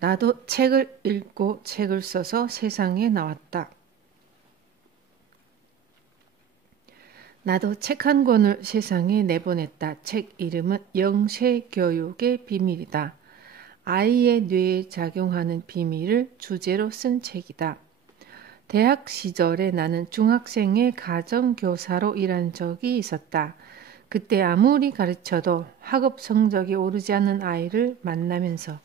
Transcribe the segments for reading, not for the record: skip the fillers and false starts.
나도 책을 읽고 책을 써서 세상에 나왔다. 나도 책 한 권을 세상에 내보냈다. 책 이름은 영세교육의 비밀이다. 아이의 뇌에 작용하는 비밀을 주제로 쓴 책이다. 대학 시절에 나는 중학생의 가정교사로 일한 적이 있었다. 그때 아무리 가르쳐도 학업 성적이 오르지 않는 아이를 만나면서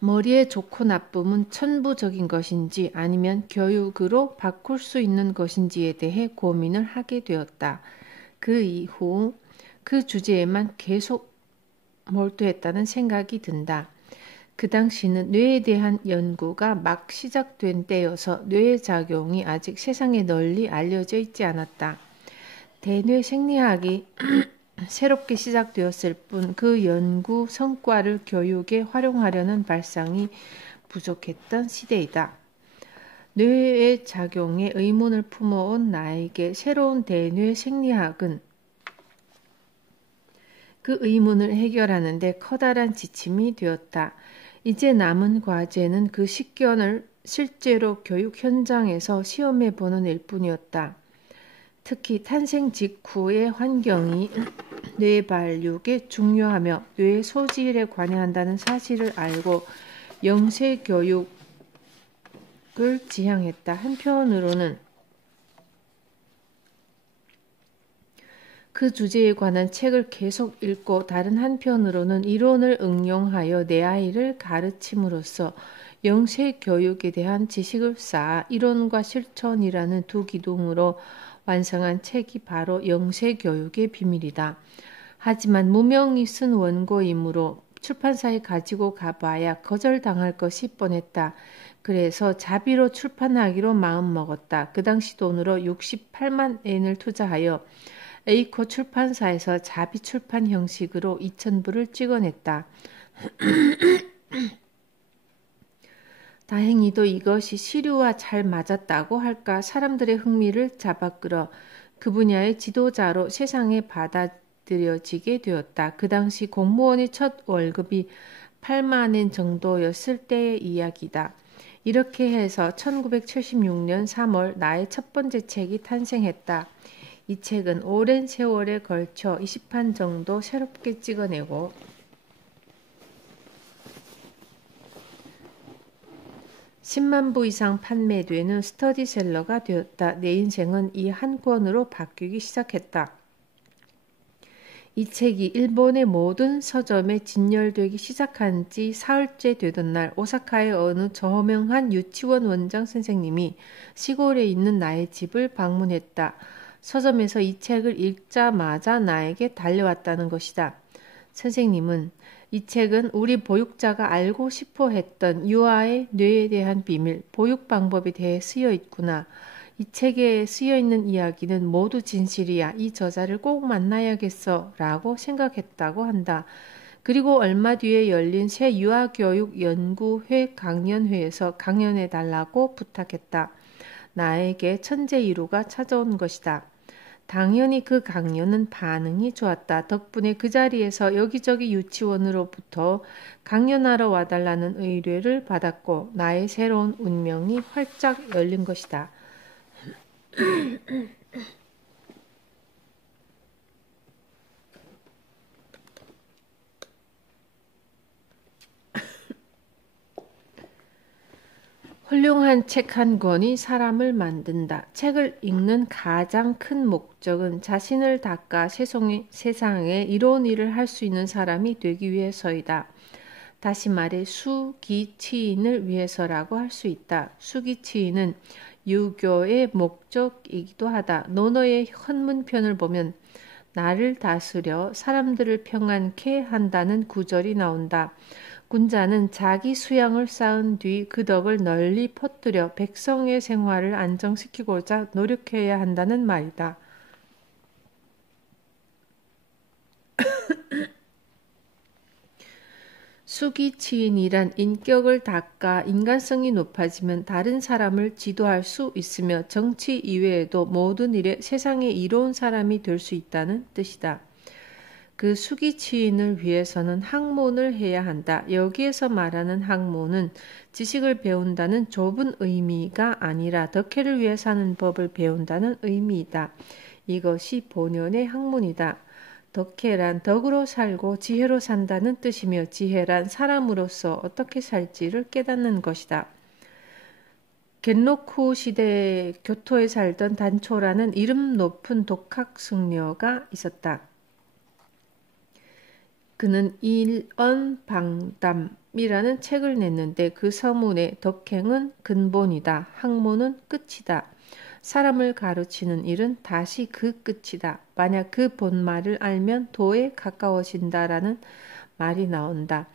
머리의 좋고 나쁨은 천부적인 것인지 아니면 교육으로 바꿀 수 있는 것인지에 대해 고민을 하게 되었다. 그 이후 그 주제에만 계속 몰두했다는 생각이 든다. 그 당시는 뇌에 대한 연구가 막 시작된 때여서 뇌의 작용이 아직 세상에 널리 알려져 있지 않았다. 대뇌 생리학이 새롭게 시작되었을 뿐 그 연구 성과를 교육에 활용하려는 발상이 부족했던 시대이다. 뇌의 작용에 의문을 품어온 나에게 새로운 대뇌 생리학은 그 의문을 해결하는 데 커다란 지침이 되었다. 이제 남은 과제는 그 식견을 실제로 교육 현장에서 시험해보는 일뿐이었다. 특히 탄생 직후의 환경이 뇌 발육에 중요하며 뇌 소질에 관여한다는 사실을 알고 영세교육을 지향했다. 한편으로는 그 주제에 관한 책을 계속 읽고 다른 한편으로는 이론을 응용하여 내 아이를 가르침으로써 영세교육에 대한 지식을 쌓아 이론과 실천이라는 두 기둥으로 완성한 책이 바로 영세교육의 비밀이다. 하지만 무명이 쓴 원고이므로 출판사에 가지고 가봐야 거절당할 것이 뻔했다. 그래서 자비로 출판하기로 마음먹었다. 그 당시 돈으로 68만 엔을 투자하여 에이코 출판사에서 자비 출판 형식으로 2,000부를 찍어냈다. 다행히도 이것이 시류와 잘 맞았다고 할까 사람들의 흥미를 잡아끌어 그 분야의 지도자로 세상에 받아들여지게 되었다. 그 당시 공무원의 첫 월급이 8만 엔 정도였을 때의 이야기다. 이렇게 해서 1976년 3월 나의 첫 번째 책이 탄생했다. 이 책은 오랜 세월에 걸쳐 20판 정도 새롭게 찍어내고 10만 부 이상 판매되는 스터디셀러가 되었다. 내 인생은 이 한 권으로 바뀌기 시작했다. 이 책이 일본의 모든 서점에 진열되기 시작한 지 사흘째 되던 날 오사카의 어느 저명한 유치원 원장 선생님이 시골에 있는 나의 집을 방문했다. 서점에서 이 책을 읽자마자 나에게 달려왔다는 것이다. 선생님은 이 책은 우리 보육자가 알고 싶어 했던 유아의 뇌에 대한 비밀, 보육 방법에 대해 쓰여 있구나. 이 책에 쓰여 있는 이야기는 모두 진실이야. 이 저자를 꼭 만나야겠어. 라고 생각했다고 한다. 그리고 얼마 뒤에 열린 새 유아교육 연구회 강연회에서 강연해 달라고 부탁했다. 나에게 천재 이루가 찾아온 것이다. 당연히 그 강연은 반응이 좋았다. 덕분에 그 자리에서 여기저기 유치원으로부터 강연하러 와달라는 의뢰를 받았고 나의 새로운 운명이 활짝 열린 것이다. 훌륭한 책 한 권이 사람을 만든다. 책을 읽는 가장 큰 목적은 자신을 닦아 세상에 이로운 일을 할 수 있는 사람이 되기 위해서이다. 다시 말해 수기치인을 위해서라고 할 수 있다. 수기치인은 유교의 목적이기도 하다. 논어의 헌문편을 보면 나를 다스려 사람들을 평안케 한다는 구절이 나온다. 군자는 자기 수양을 쌓은 뒤 그 덕을 널리 퍼뜨려 백성의 생활을 안정시키고자 노력해야 한다는 말이다. 수기치인이란 인격을 닦아 인간성이 높아지면 다른 사람을 지도할 수 있으며 정치 이외에도 모든 일에 세상에 이로운 사람이 될 수 있다는 뜻이다. 그 수기치인을 위해서는 학문을 해야 한다. 여기에서 말하는 학문은 지식을 배운다는 좁은 의미가 아니라 덕혜를 위해 사는 법을 배운다는 의미이다. 이것이 본연의 학문이다. 덕혜란 덕으로 살고 지혜로 산다는 뜻이며 지혜란 사람으로서 어떻게 살지를 깨닫는 것이다. 겐로쿠 시대 교토에 살던 단초라는 이름 높은 독학승려가 있었다. 그는 일언방담이라는 책을 냈는데 그 서문에 덕행은 근본이다. 학문은 끝이다. 사람을 가르치는 일은 다시 그 끝이다. 만약 그 본말을 알면 도에 가까워진다라는 말이 나온다.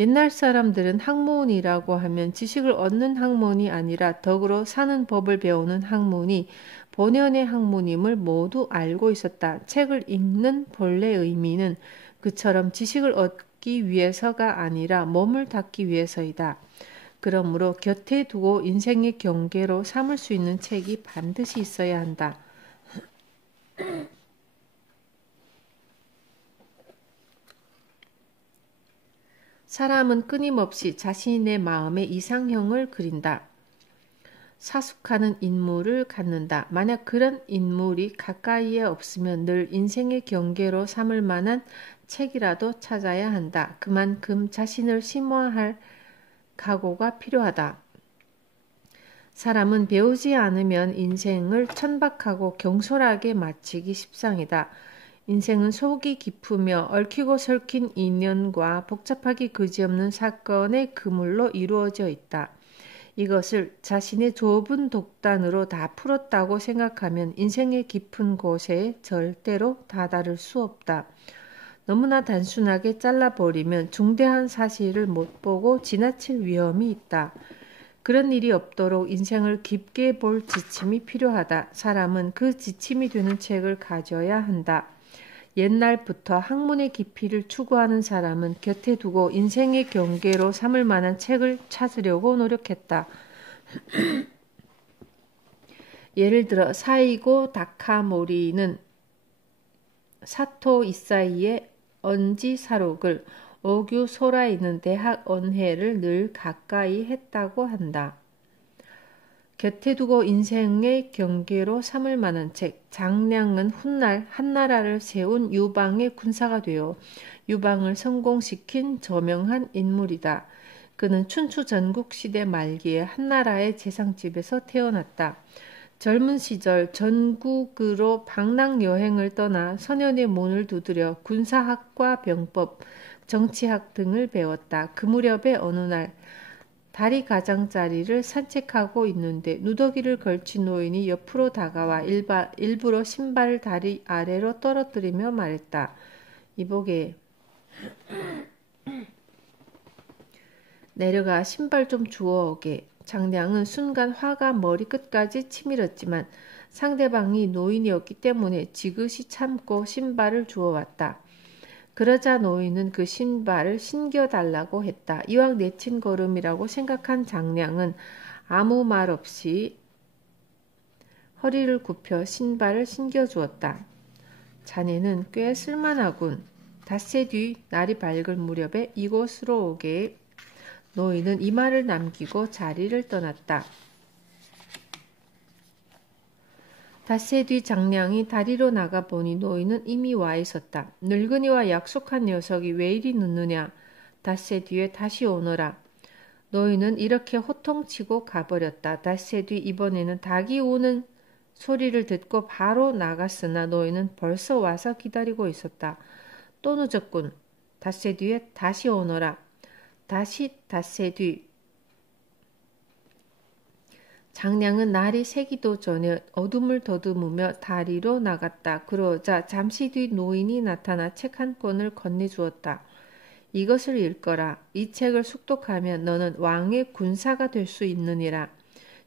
옛날 사람들은 학문이라고 하면 지식을 얻는 학문이 아니라 덕으로 사는 법을 배우는 학문이 본연의 학문임을 모두 알고 있었다. 책을 읽는 본래 의미는 그처럼 지식을 얻기 위해서가 아니라 몸을 닦기 위해서이다. 그러므로 곁에 두고 인생의 경계로 삼을 수 있는 책이 반드시 있어야 한다. 사람은 끊임없이 자신의 마음의 이상형을 그린다. 사숙하는 인물을 갖는다. 만약 그런 인물이 가까이에 없으면 늘 인생의 경계로 삼을 만한 책이라도 찾아야 한다. 그만큼 자신을 심화할 각오가 필요하다. 사람은 배우지 않으면 인생을 천박하고 경솔하게 마치기 십상이다. 인생은 속이 깊으며 얽히고 설킨 인연과 복잡하기 그지없는 사건의 그물로 이루어져 있다. 이것을 자신의 좁은 독단으로 다 풀었다고 생각하면 인생의 깊은 곳에 절대로 다다를 수 없다. 너무나 단순하게 잘라버리면 중대한 사실을 못 보고 지나칠 위험이 있다. 그런 일이 없도록 인생을 깊게 볼 지침이 필요하다. 사람은 그 지침이 되는 책을 가져야 한다. 옛날부터 학문의 깊이를 추구하는 사람은 곁에 두고 인생의 경계로 삼을 만한 책을 찾으려고 노력했다. 예를 들어 사이고 다카모리는 사토 이사이의 언지사록을, 오규 소라이는 대학 언해를 늘 가까이 했다고 한다. 곁에 두고 인생의 경계로 삼을 만한 책. 장량은 훗날 한나라를 세운 유방의 군사가 되어 유방을 성공시킨 저명한 인물이다. 그는 춘추 전국시대 말기에 한나라의 재상집에서 태어났다. 젊은 시절 전국으로 방랑 여행을 떠나 선현의 문을 두드려 군사학과 병법, 정치학 등을 배웠다. 그 무렵에 어느 날 다리 가장자리를 산책하고 있는데 누더기를 걸친 노인이 옆으로 다가와 일부러 신발을 다리 아래로 떨어뜨리며 말했다. 이보게, 내려가 신발 좀 주워 오게. 장량은 순간 화가 머리끝까지 치밀었지만 상대방이 노인이었기 때문에 지그시 참고 신발을 주워왔다. 그러자 노인은 그 신발을 신겨달라고 했다. 이왕 내친 걸음이라고 생각한 장량은 아무 말 없이 허리를 굽혀 신발을 신겨주었다. 자네는 꽤 쓸만하군. 닷새 뒤 날이 밝을 무렵에 이곳으로 오게. 노인은 이 말을 남기고 자리를 떠났다. 닷새 뒤 장량이 다리로 나가보니 노인은 이미 와 있었다. 늙은이와 약속한 녀석이 왜 이리 늦느냐. 닷새 뒤에 다시 오너라. 노인은 이렇게 호통치고 가버렸다. 닷새 뒤 이번에는 닭이 우는 소리를 듣고 바로 나갔으나 노인은 벌써 와서 기다리고 있었다. 또 늦었군. 닷새 뒤에 다시 오너라. 다시 닷새 뒤. 장량은 날이 새기도 전에 어둠을 더듬으며 다리로 나갔다. 그러자 잠시 뒤 노인이 나타나 책 한 권을 건네주었다. 이것을 읽거라. 이 책을 숙독하면 너는 왕의 군사가 될 수 있느니라.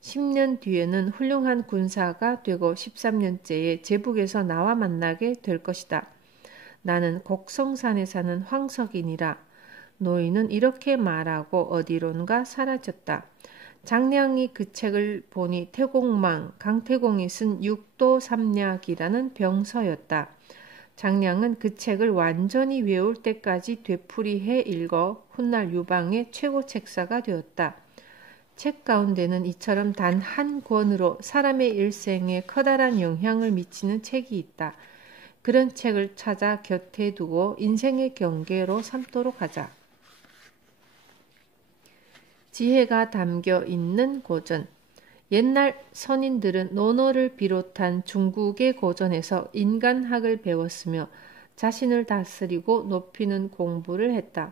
10년 뒤에는 훌륭한 군사가 되고 13년째에 제북에서 나와 만나게 될 것이다. 나는 곡성산에 사는 황석이니라. 노인은 이렇게 말하고 어디론가 사라졌다. 장량이 그 책을 보니 태공망, 강태공이 쓴 육도삼략이라는 병서였다. 장량은 그 책을 완전히 외울 때까지 되풀이해 읽어 훗날 유방의 최고 책사가 되었다. 책 가운데는 이처럼 단 한 권으로 사람의 일생에 커다란 영향을 미치는 책이 있다. 그런 책을 찾아 곁에 두고 인생의 경계로 삼도록 하자. 지혜가 담겨 있는 고전. 옛날 선인들은 논어를 비롯한 중국의 고전에서 인간학을 배웠으며 자신을 다스리고 높이는 공부를 했다.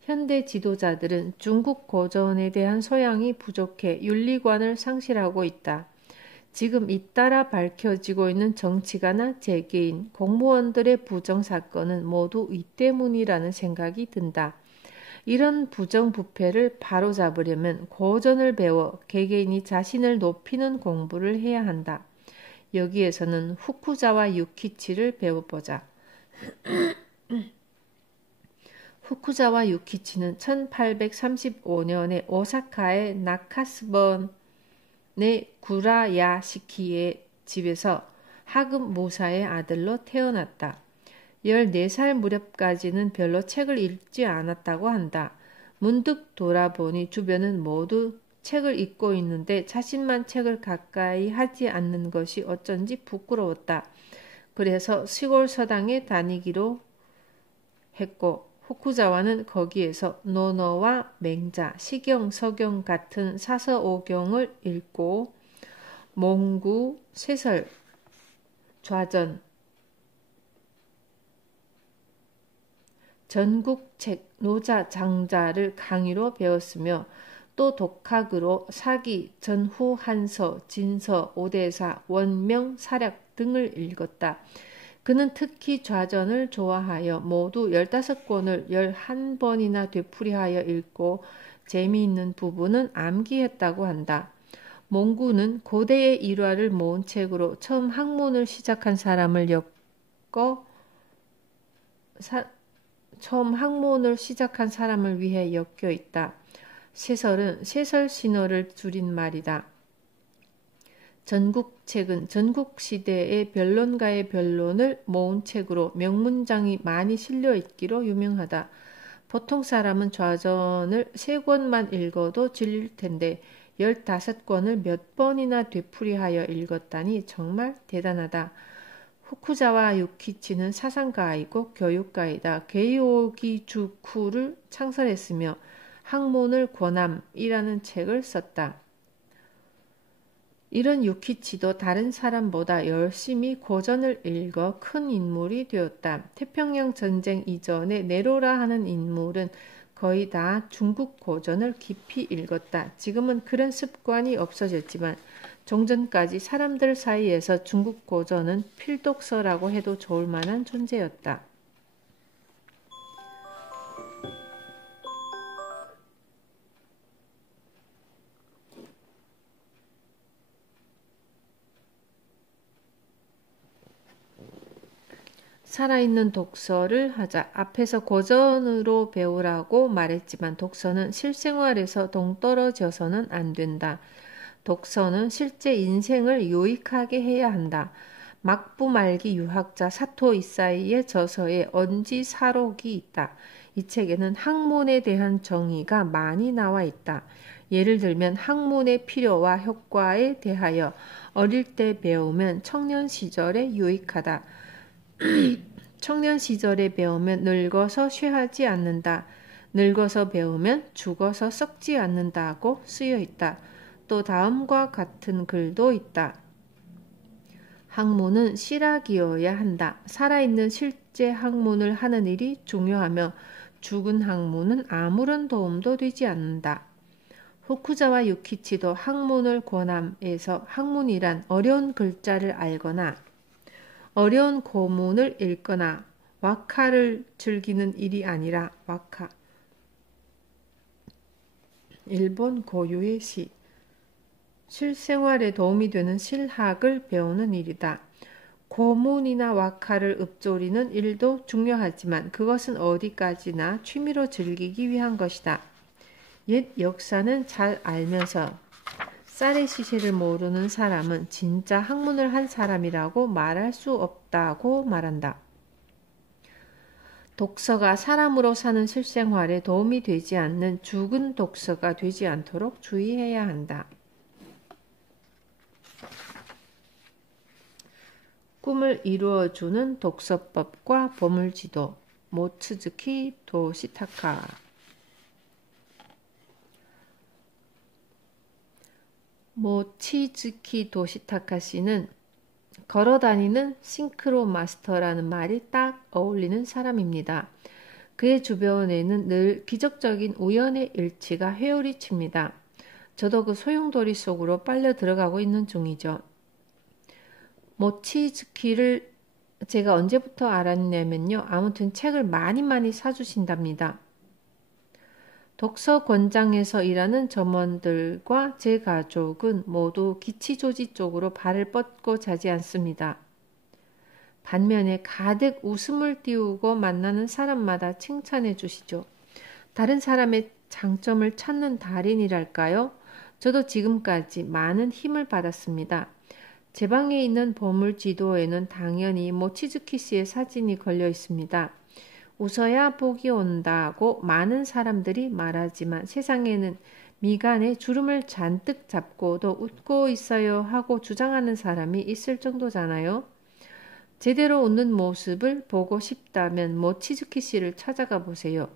현대 지도자들은 중국 고전에 대한 소양이 부족해 윤리관을 상실하고 있다. 지금 잇따라 밝혀지고 있는 정치가나 재계인, 공무원들의 부정사건은 모두 이 때문이라는 생각이 든다. 이런 부정부패를 바로잡으려면 고전을 배워 개개인이 자신을 높이는 공부를 해야 한다. 여기에서는 후쿠자와 유키치를 배워보자. 후쿠자와 유키치는 1835년에 오사카의 나카스번의 구라야시키의 집에서 하급 무사의 아들로 태어났다. 14살 무렵까지는 별로 책을 읽지 않았다고 한다. 문득 돌아보니 주변은 모두 책을 읽고 있는데 자신만 책을 가까이 하지 않는 것이 어쩐지 부끄러웠다. 그래서 시골 서당에 다니기로 했고 후쿠자와는 거기에서 논어와 맹자, 시경, 서경 같은 사서오경을 읽고 몽구, 세설, 좌전, 전국책, 노자, 장자를 강의로 배웠으며 또 독학으로 사기, 전후, 한서, 진서, 오대사, 원명, 사략 등을 읽었다. 그는 특히 좌전을 좋아하여 모두 15권을 11번이나 되풀이하여 읽고 재미있는 부분은 암기했다고 한다. 몽구는 고대의 일화를 모은 책으로 처음 학문을 시작한 사람을 위해 엮여 있다. 세설은 세설 신어를 줄인 말이다. 전국책은 전국시대의 변론가의 변론을 모은 책으로 명문장이 많이 실려 있기로 유명하다. 보통 사람은 좌전을 3권만 읽어도 질릴 텐데 15권을 몇 번이나 되풀이하여 읽었다니 정말 대단하다. 후쿠자와 유키치는 사상가이고 교육가이다. 게이오기주쿠를 창설했으며 학문을 권함이라는 책을 썼다. 이런 유키치도 다른 사람보다 열심히 고전을 읽어 큰 인물이 되었다. 태평양 전쟁 이전에 네로라 하는 인물은 거의 다 중국 고전을 깊이 읽었다. 지금은 그런 습관이 없어졌지만 종전까지 사람들 사이에서 중국 고전은 필독서라고 해도 좋을 만한 존재였다. 살아있는 독서를 하자. 앞에서 고전으로 배우라고 말했지만 독서는 실생활에서 동떨어져서는 안 된다. 독서는 실제 인생을 유익하게 해야 한다. 막부 말기 유학자 사토 이사이의 저서에 언지사록이 있다. 이 책에는 학문에 대한 정의가 많이 나와 있다. 예를 들면 학문의 필요와 효과에 대하여 어릴 때 배우면 청년 시절에 유익하다. 청년 시절에 배우면 늙어서 쇠하지 않는다. 늙어서 배우면 죽어서 썩지 않는다고 쓰여 있다. 또 다음과 같은 글도 있다. 학문은 실학이어야 한다. 살아있는 실제 학문을 하는 일이 중요하며 죽은 학문은 아무런 도움도 되지 않는다. 후쿠자와 유키치도 학문을 권함에서 학문이란 어려운 글자를 알거나 어려운 고문을 읽거나 와카를 즐기는 일이 아니라 와카. 일본 고유의 시. 실생활에 도움이 되는 실학을 배우는 일이다. 고문이나 와카를 읊조리는 일도 중요하지만 그것은 어디까지나 취미로 즐기기 위한 것이다. 옛 역사는 잘 알면서 쌀의 시세를 모르는 사람은 진짜 학문을 한 사람이라고 말할 수 없다고 말한다. 독서가 사람으로 사는 실생활에 도움이 되지 않는 죽은 독서가 되지 않도록 주의해야 한다. 꿈을 이루어주는 독서법과 보물지도 모츠즈키 도시타카. 모치즈키 도시타카 씨는 걸어다니는 싱크로 마스터라는 말이 딱 어울리는 사람입니다. 그의 주변에는 늘 기적적인 우연의 일치가 회오리 칩니다. 저도 그 소용돌이 속으로 빨려 들어가고 있는 중이죠. 모치즈키를 제가 언제부터 알았냐면요. 아무튼 책을 많이 사주신답니다. 독서 권장에서 일하는 점원들과 제 가족은 모두 기치조지 쪽으로 발을 뻗고 자지 않습니다. 반면에 가득 웃음을 띄우고 만나는 사람마다 칭찬해 주시죠. 다른 사람의 장점을 찾는 달인이랄까요? 저도 지금까지 많은 힘을 받았습니다. 제 방에 있는 보물지도에는 당연히 모치즈키 씨의 사진이 걸려 있습니다. 웃어야 복이 온다고 많은 사람들이 말하지만 세상에는 미간에 주름을 잔뜩 잡고도 웃고 있어요 하고 주장하는 사람이 있을 정도잖아요. 제대로 웃는 모습을 보고 싶다면 모치즈키 씨를 찾아가 보세요.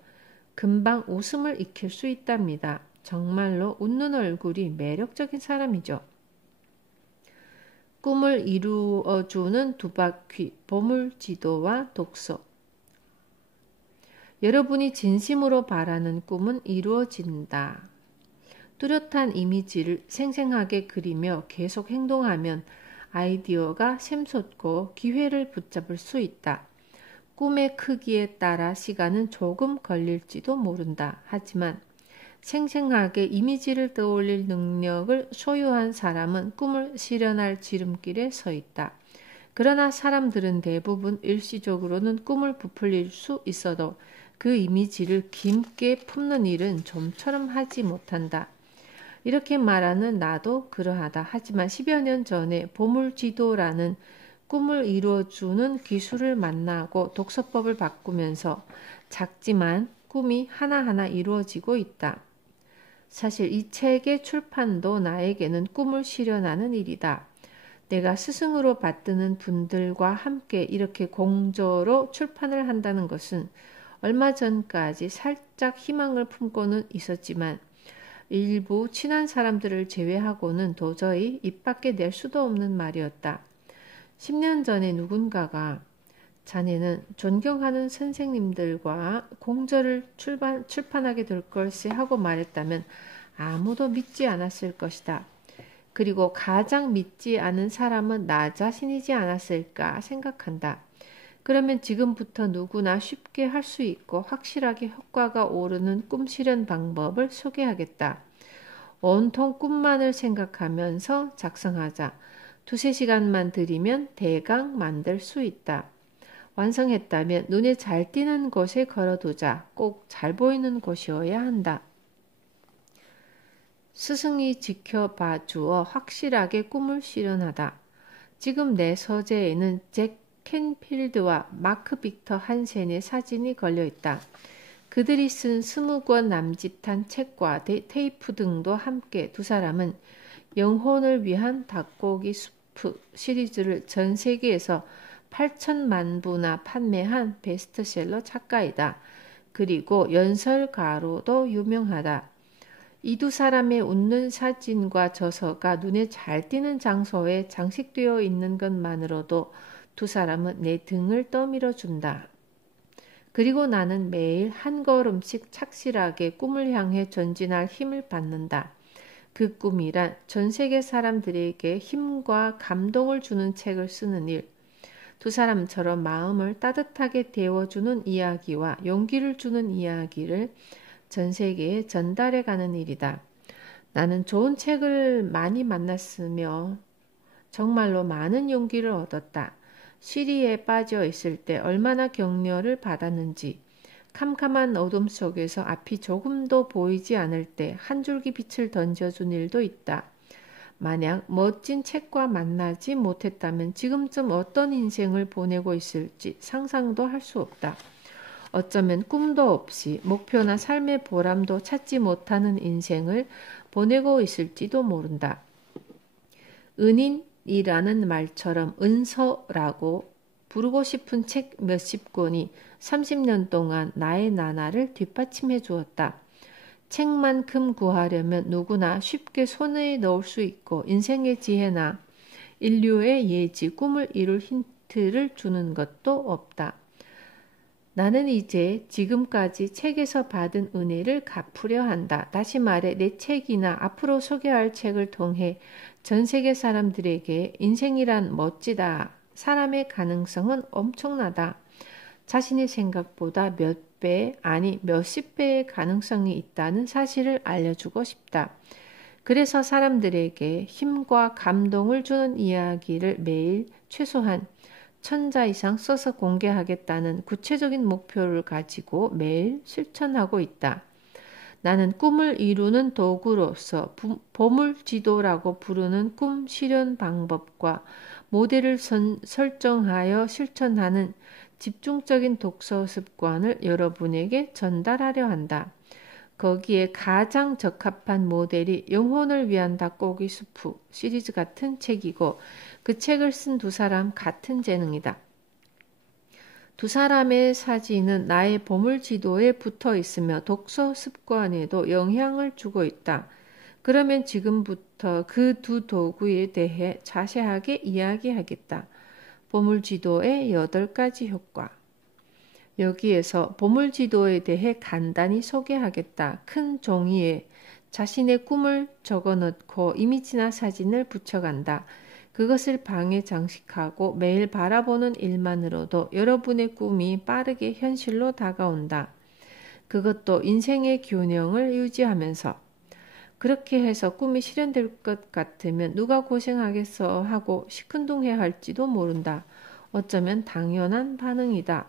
금방 웃음을 익힐 수 있답니다. 정말로 웃는 얼굴이 매력적인 사람이죠. 꿈을 이루어주는 두 바퀴, 보물지도와 독서. 여러분이 진심으로 바라는 꿈은 이루어진다. 뚜렷한 이미지를 생생하게 그리며 계속 행동하면 아이디어가 샘솟고 기회를 붙잡을 수 있다. 꿈의 크기에 따라 시간은 조금 걸릴지도 모른다. 하지만 생생하게 이미지를 떠올릴 능력을 소유한 사람은 꿈을 실현할 지름길에 서 있다. 그러나 사람들은 대부분 일시적으로는 꿈을 부풀릴 수 있어도 그 이미지를 깊게 품는 일은 좀처럼 하지 못한다. 이렇게 말하는 나도 그러하다. 하지만 10여 년 전에 보물지도라는 꿈을 이루어주는 기술을 만나고 독서법을 바꾸면서 작지만 꿈이 하나하나 이루어지고 있다. 사실 이 책의 출판도 나에게는 꿈을 실현하는 일이다. 내가 스승으로 받드는 분들과 함께 이렇게 공저로 출판을 한다는 것은 얼마 전까지 살짝 희망을 품고는 있었지만 일부 친한 사람들을 제외하고는 도저히 입 밖에 낼 수도 없는 말이었다. 10년 전에 누군가가 자네는 존경하는 선생님들과 공저를 출판하게 될 걸세 하고 말했다면 아무도 믿지 않았을 것이다. 그리고 가장 믿지 않은 사람은 나 자신이지 않았을까 생각한다. 그러면 지금부터 누구나 쉽게 할 수 있고 확실하게 효과가 오르는 꿈 실현 방법을 소개하겠다. 온통 꿈만을 생각하면서 작성하자. 2~3시간만 들이면 대강 만들 수 있다. 완성했다면 눈에 잘 띄는 곳에 걸어두자. 꼭 잘 보이는 곳이어야 한다. 스승이 지켜봐 주어 확실하게 꿈을 실현하다. 지금 내 서재에는 잭 캔필드와 마크 빅터 한센의 사진이 걸려있다. 그들이 쓴 20권 남짓한 책과 테이프 등도 함께 두 사람은 영혼을 위한 닭고기 수프 시리즈를 전 세계에서 8천만 부나 판매한 베스트셀러 작가이다. 그리고 연설가로도 유명하다. 이 두 사람의 웃는 사진과 저서가 눈에 잘 띄는 장소에 장식되어 있는 것만으로도 두 사람은 내 등을 떠밀어 준다. 그리고 나는 매일 한 걸음씩 착실하게 꿈을 향해 전진할 힘을 받는다. 그 꿈이란 전 세계 사람들에게 힘과 감동을 주는 책을 쓰는 일. 두 사람처럼 마음을 따뜻하게 데워주는 이야기와 용기를 주는 이야기를 전 세계에 전달해 가는 일이다. 나는 좋은 책을 많이 만났으며 정말로 많은 용기를 얻었다. 시리에 빠져 있을 때 얼마나 격려를 받았는지, 캄캄한 어둠 속에서 앞이 조금도 보이지 않을 때 한 줄기 빛을 던져준 일도 있다. 만약 멋진 책과 만나지 못했다면 지금쯤 어떤 인생을 보내고 있을지 상상도 할 수 없다. 어쩌면 꿈도 없이 목표나 삶의 보람도 찾지 못하는 인생을 보내고 있을지도 모른다. 은인이라는 말처럼 은서라고 부르고 싶은 책 몇십 권이 30년 동안 나의 나날을 뒷받침해 주었다. 책만큼 구하려면 누구나 쉽게 손에 넣을 수 있고 인생의 지혜나 인류의 예지, 꿈을 이룰 힌트를 주는 것도 없다. 나는 이제 지금까지 책에서 받은 은혜를 갚으려 한다. 다시 말해 내 책이나 앞으로 소개할 책을 통해 전 세계 사람들에게 인생이란 멋지다. 사람의 가능성은 엄청나다. 자신의 생각보다 몇 배, 아니 몇십 배의 가능성이 있다는 사실을 알려주고 싶다. 그래서 사람들에게 힘과 감동을 주는 이야기를 매일 최소한 1000자 이상 써서 공개하겠다는 구체적인 목표를 가지고 매일 실천하고 있다. 나는 꿈을 이루는 도구로서 보물지도라고 부르는 꿈 실현 방법과 모델을 설정하여 실천하는 집중적인 독서 습관을 여러분에게 전달하려 한다. 거기에 가장 적합한 모델이 영혼을 위한 닭고기 수프 시리즈 같은 책이고 그 책을 쓴 두 사람 같은 재능이다. 두 사람의 사진은 나의 보물지도에 붙어 있으며 독서 습관에도 영향을 주고 있다. 그러면 지금부터 그 두 도구에 대해 자세하게 이야기하겠다. 보물지도의 8가지 효과. 여기에서 보물지도에 대해 간단히 소개하겠다. 큰 종이에 자신의 꿈을 적어넣고 이미지나 사진을 붙여간다. 그것을 방에 장식하고 매일 바라보는 일만으로도 여러분의 꿈이 빠르게 현실로 다가온다. 그것도 인생의 균형을 유지하면서. 그렇게 해서 꿈이 실현될 것 같으면 누가 고생하겠어 하고 시큰둥해할지도 모른다. 어쩌면 당연한 반응이다.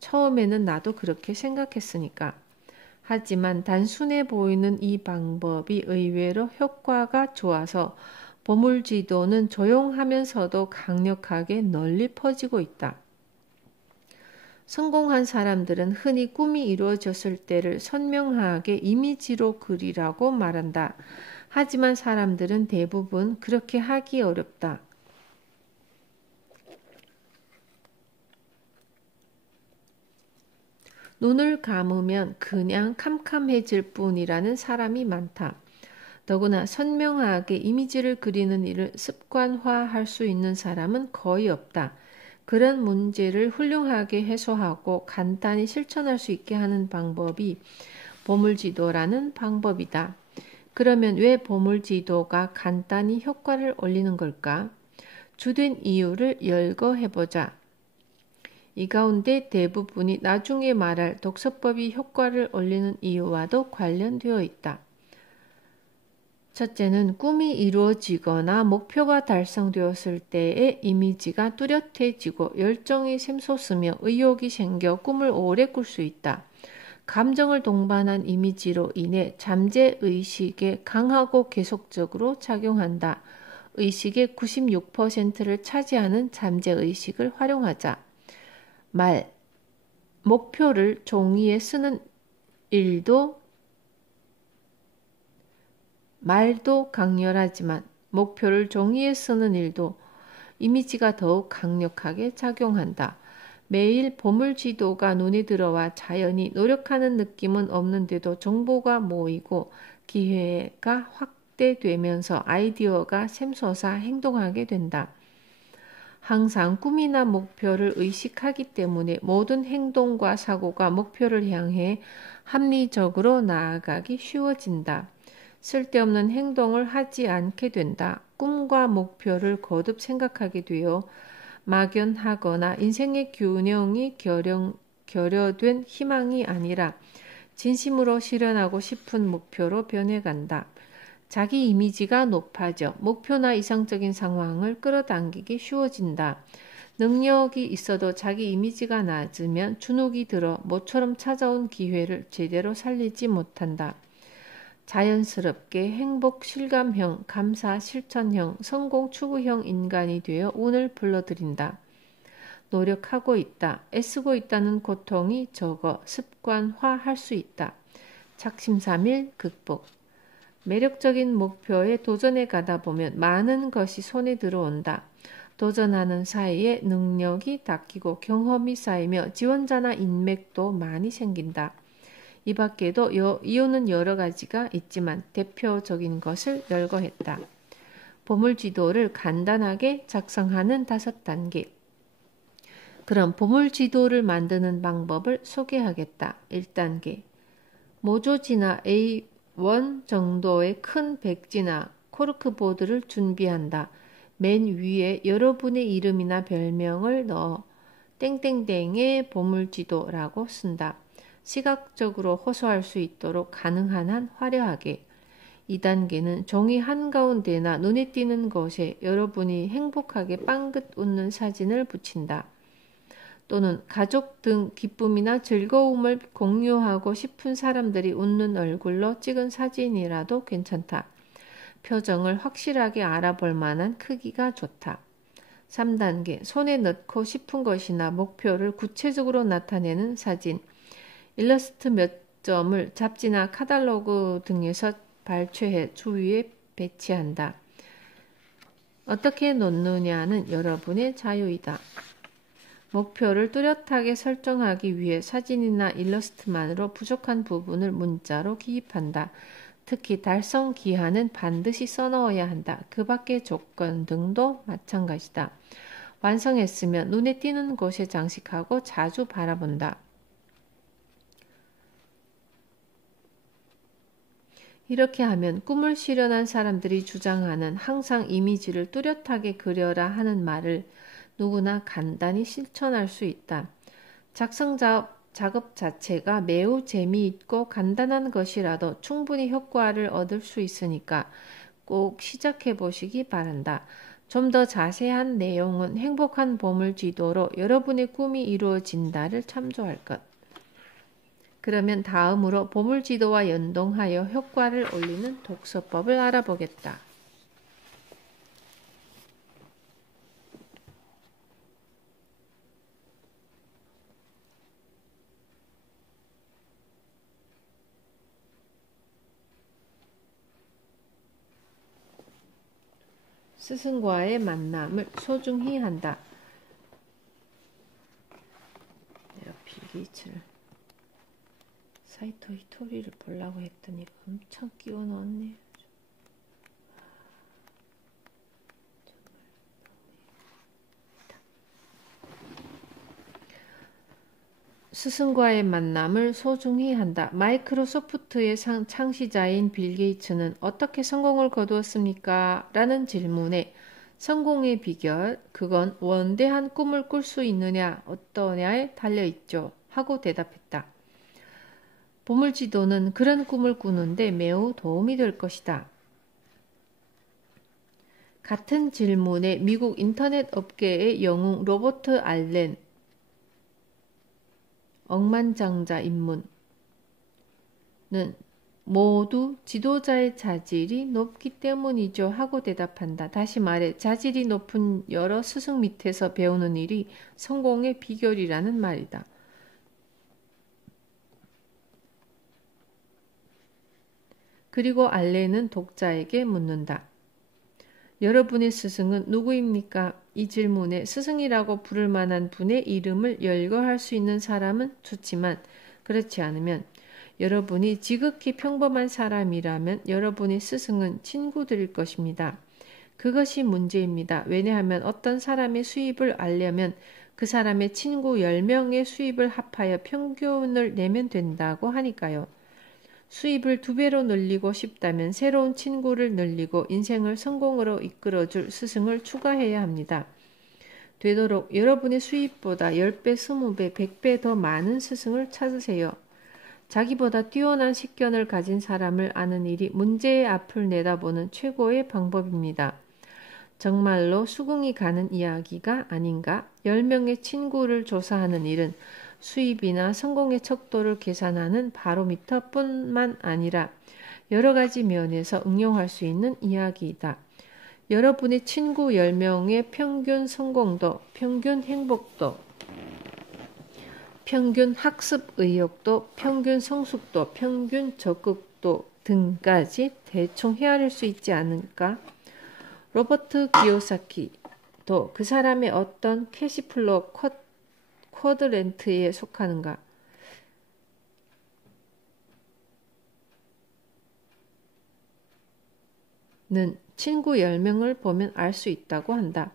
처음에는 나도 그렇게 생각했으니까. 하지만 단순해 보이는 이 방법이 의외로 효과가 좋아서 보물지도는 조용하면서도 강력하게 널리 퍼지고 있다. 성공한 사람들은 흔히 꿈이 이루어졌을 때를 선명하게 이미지로 그리라고 말한다. 하지만 사람들은 대부분 그렇게 하기 어렵다. 눈을 감으면 그냥 캄캄해질 뿐이라는 사람이 많다. 더구나 선명하게 이미지를 그리는 일을 습관화할 수 있는 사람은 거의 없다. 그런 문제를 훌륭하게 해소하고 간단히 실천할 수 있게 하는 방법이 보물지도라는 방법이다. 그러면 왜 보물지도가 간단히 효과를 올리는 걸까? 주된 이유를 열거해보자. 이 가운데 대부분이 나중에 말할 독서법이 효과를 올리는 이유와도 관련되어 있다. 첫째는 꿈이 이루어지거나 목표가 달성되었을 때의 이미지가 뚜렷해지고 열정이 샘솟으며 의욕이 생겨 꿈을 오래 꿀 수 있다. 감정을 동반한 이미지로 인해 잠재의식에 강하고 계속적으로 작용한다. 의식의 96%를 차지하는 잠재의식을 활용하자. 목표를 종이에 쓰는 말도 강렬하지만 목표를 종이에 쓰는 일도 이미지가 더욱 강력하게 작용한다. 매일 보물지도가 눈에 들어와 자연히 노력하는 느낌은 없는데도 정보가 모이고 기회가 확대되면서 아이디어가 샘솟아 행동하게 된다. 항상 꿈이나 목표를 의식하기 때문에 모든 행동과 사고가 목표를 향해 합리적으로 나아가기 쉬워진다. 쓸데없는 행동을 하지 않게 된다. 꿈과 목표를 거듭 생각하게 되어 막연하거나 인생의 균형이 결여된 희망이 아니라 진심으로 실현하고 싶은 목표로 변해간다. 자기 이미지가 높아져 목표나 이상적인 상황을 끌어당기기 쉬워진다. 능력이 있어도 자기 이미지가 낮으면 주눅이 들어 모처럼 찾아온 기회를 제대로 살리지 못한다. 자연스럽게 행복 실감형, 감사 실천형, 성공 추구형 인간이 되어 운을 불러들인다. 노력하고 있다. 애쓰고 있다는 고통이 적어 습관화할 수 있다. 작심삼일 극복. 매력적인 목표에 도전해 가다 보면 많은 것이 손에 들어온다. 도전하는 사이에 능력이 닦이고 경험이 쌓이며 지원자나 인맥도 많이 생긴다. 이 밖에도 이유는 여러 가지가 있지만 대표적인 것을 열거했다. 보물지도를 간단하게 작성하는 5단계. 그럼 보물지도를 만드는 방법을 소개하겠다. 1단계. 모조지나 A1 정도의 큰 백지나 코르크보드를 준비한다. 맨 위에 여러분의 이름이나 별명을 넣어 땡땡땡의 보물지도라고 쓴다. 시각적으로 호소할 수 있도록 가능한 한 화려하게. 2단계는 종이 한가운데나 눈에 띄는 곳에 여러분이 행복하게 빵긋 웃는 사진을 붙인다. 또는 가족 등 기쁨이나 즐거움을 공유하고 싶은 사람들이 웃는 얼굴로 찍은 사진이라도 괜찮다. 표정을 확실하게 알아볼 만한 크기가 좋다. 3단계, 손에 넣고 싶은 것이나 목표를 구체적으로 나타내는 사진. 일러스트 몇 점을 잡지나 카탈로그 등에서 발췌해 주위에 배치한다. 어떻게 놓느냐는 여러분의 자유이다. 목표를 뚜렷하게 설정하기 위해 사진이나 일러스트만으로 부족한 부분을 문자로 기입한다. 특히 달성 기한은 반드시 써넣어야 한다. 그 밖의 조건 등도 마찬가지다. 완성했으면 눈에 띄는 곳에 장식하고 자주 바라본다. 이렇게 하면 꿈을 실현한 사람들이 주장하는 항상 이미지를 뚜렷하게 그려라 하는 말을 누구나 간단히 실천할 수 있다. 작성 작업 자체가 매우 재미있고 간단한 것이라도 충분히 효과를 얻을 수 있으니까 꼭 시작해 보시기 바란다. 좀 더 자세한 내용은 행복한 보물지도로 여러분의 꿈이 이루어진다를 참조할 것. 그러면 다음으로 보물지도와 연동하여 효과를 올리는 독서법을 알아보겠다. 스승과의 만남을 소중히 한다. 내가 빌게이츠를 사이토 히토리를 보려고 했더니 엄청 끼워 넣었네. 스승과의 만남을 소중히 한다. 마이크로소프트의 창시자인 빌 게이츠는 어떻게 성공을 거두었습니까? 라는 질문에 성공의 비결, 그건 원대한 꿈을 꿀 수 있느냐, 어떠냐에 달려있죠. 하고 대답했다. 보물지도는 그런 꿈을 꾸는데 매우 도움이 될 것이다. 같은 질문에 미국 인터넷 업계의 영웅 로버트 알렌, 억만장자 인문은 모두 지도자의 자질이 높기 때문이죠 하고 대답한다. 다시 말해 자질이 높은 여러 스승 밑에서 배우는 일이 성공의 비결이라는 말이다. 그리고 알렌은 독자에게 묻는다. 여러분의 스승은 누구입니까? 이 질문에 스승이라고 부를 만한 분의 이름을 열거할 수 있는 사람은 좋지만 그렇지 않으면 여러분이 지극히 평범한 사람이라면 여러분의 스승은 친구들일 것입니다. 그것이 문제입니다. 왜냐하면 어떤 사람의 수입을 알려면 그 사람의 친구 10명의 수입을 합하여 평균을 내면 된다고 하니까요. 수입을 2배로 늘리고 싶다면 새로운 친구를 늘리고 인생을 성공으로 이끌어줄 스승을 추가해야 합니다. 되도록 여러분의 수입보다 10배, 20배, 100배 더 많은 스승을 찾으세요. 자기보다 뛰어난 식견을 가진 사람을 아는 일이 문제의 앞을 내다보는 최고의 방법입니다. 정말로 수긍이 가는 이야기가 아닌가? 10명의 친구를 조사하는 일은 수입이나 성공의 척도를 계산하는 바로미터뿐만 아니라 여러 가지 면에서 응용할 수 있는 이야기이다. 여러분의 친구 10명의 평균 성공도, 평균 행복도, 평균 학습 의욕도, 평균 성숙도, 평균 적극도 등까지 대충 헤아릴 수 있지 않을까? 로버트 기요사키도 그 사람의 어떤 캐시플로 쿼드랜트에 속하는가? 는 친구 10명을 보면 알 수 있다고 한다.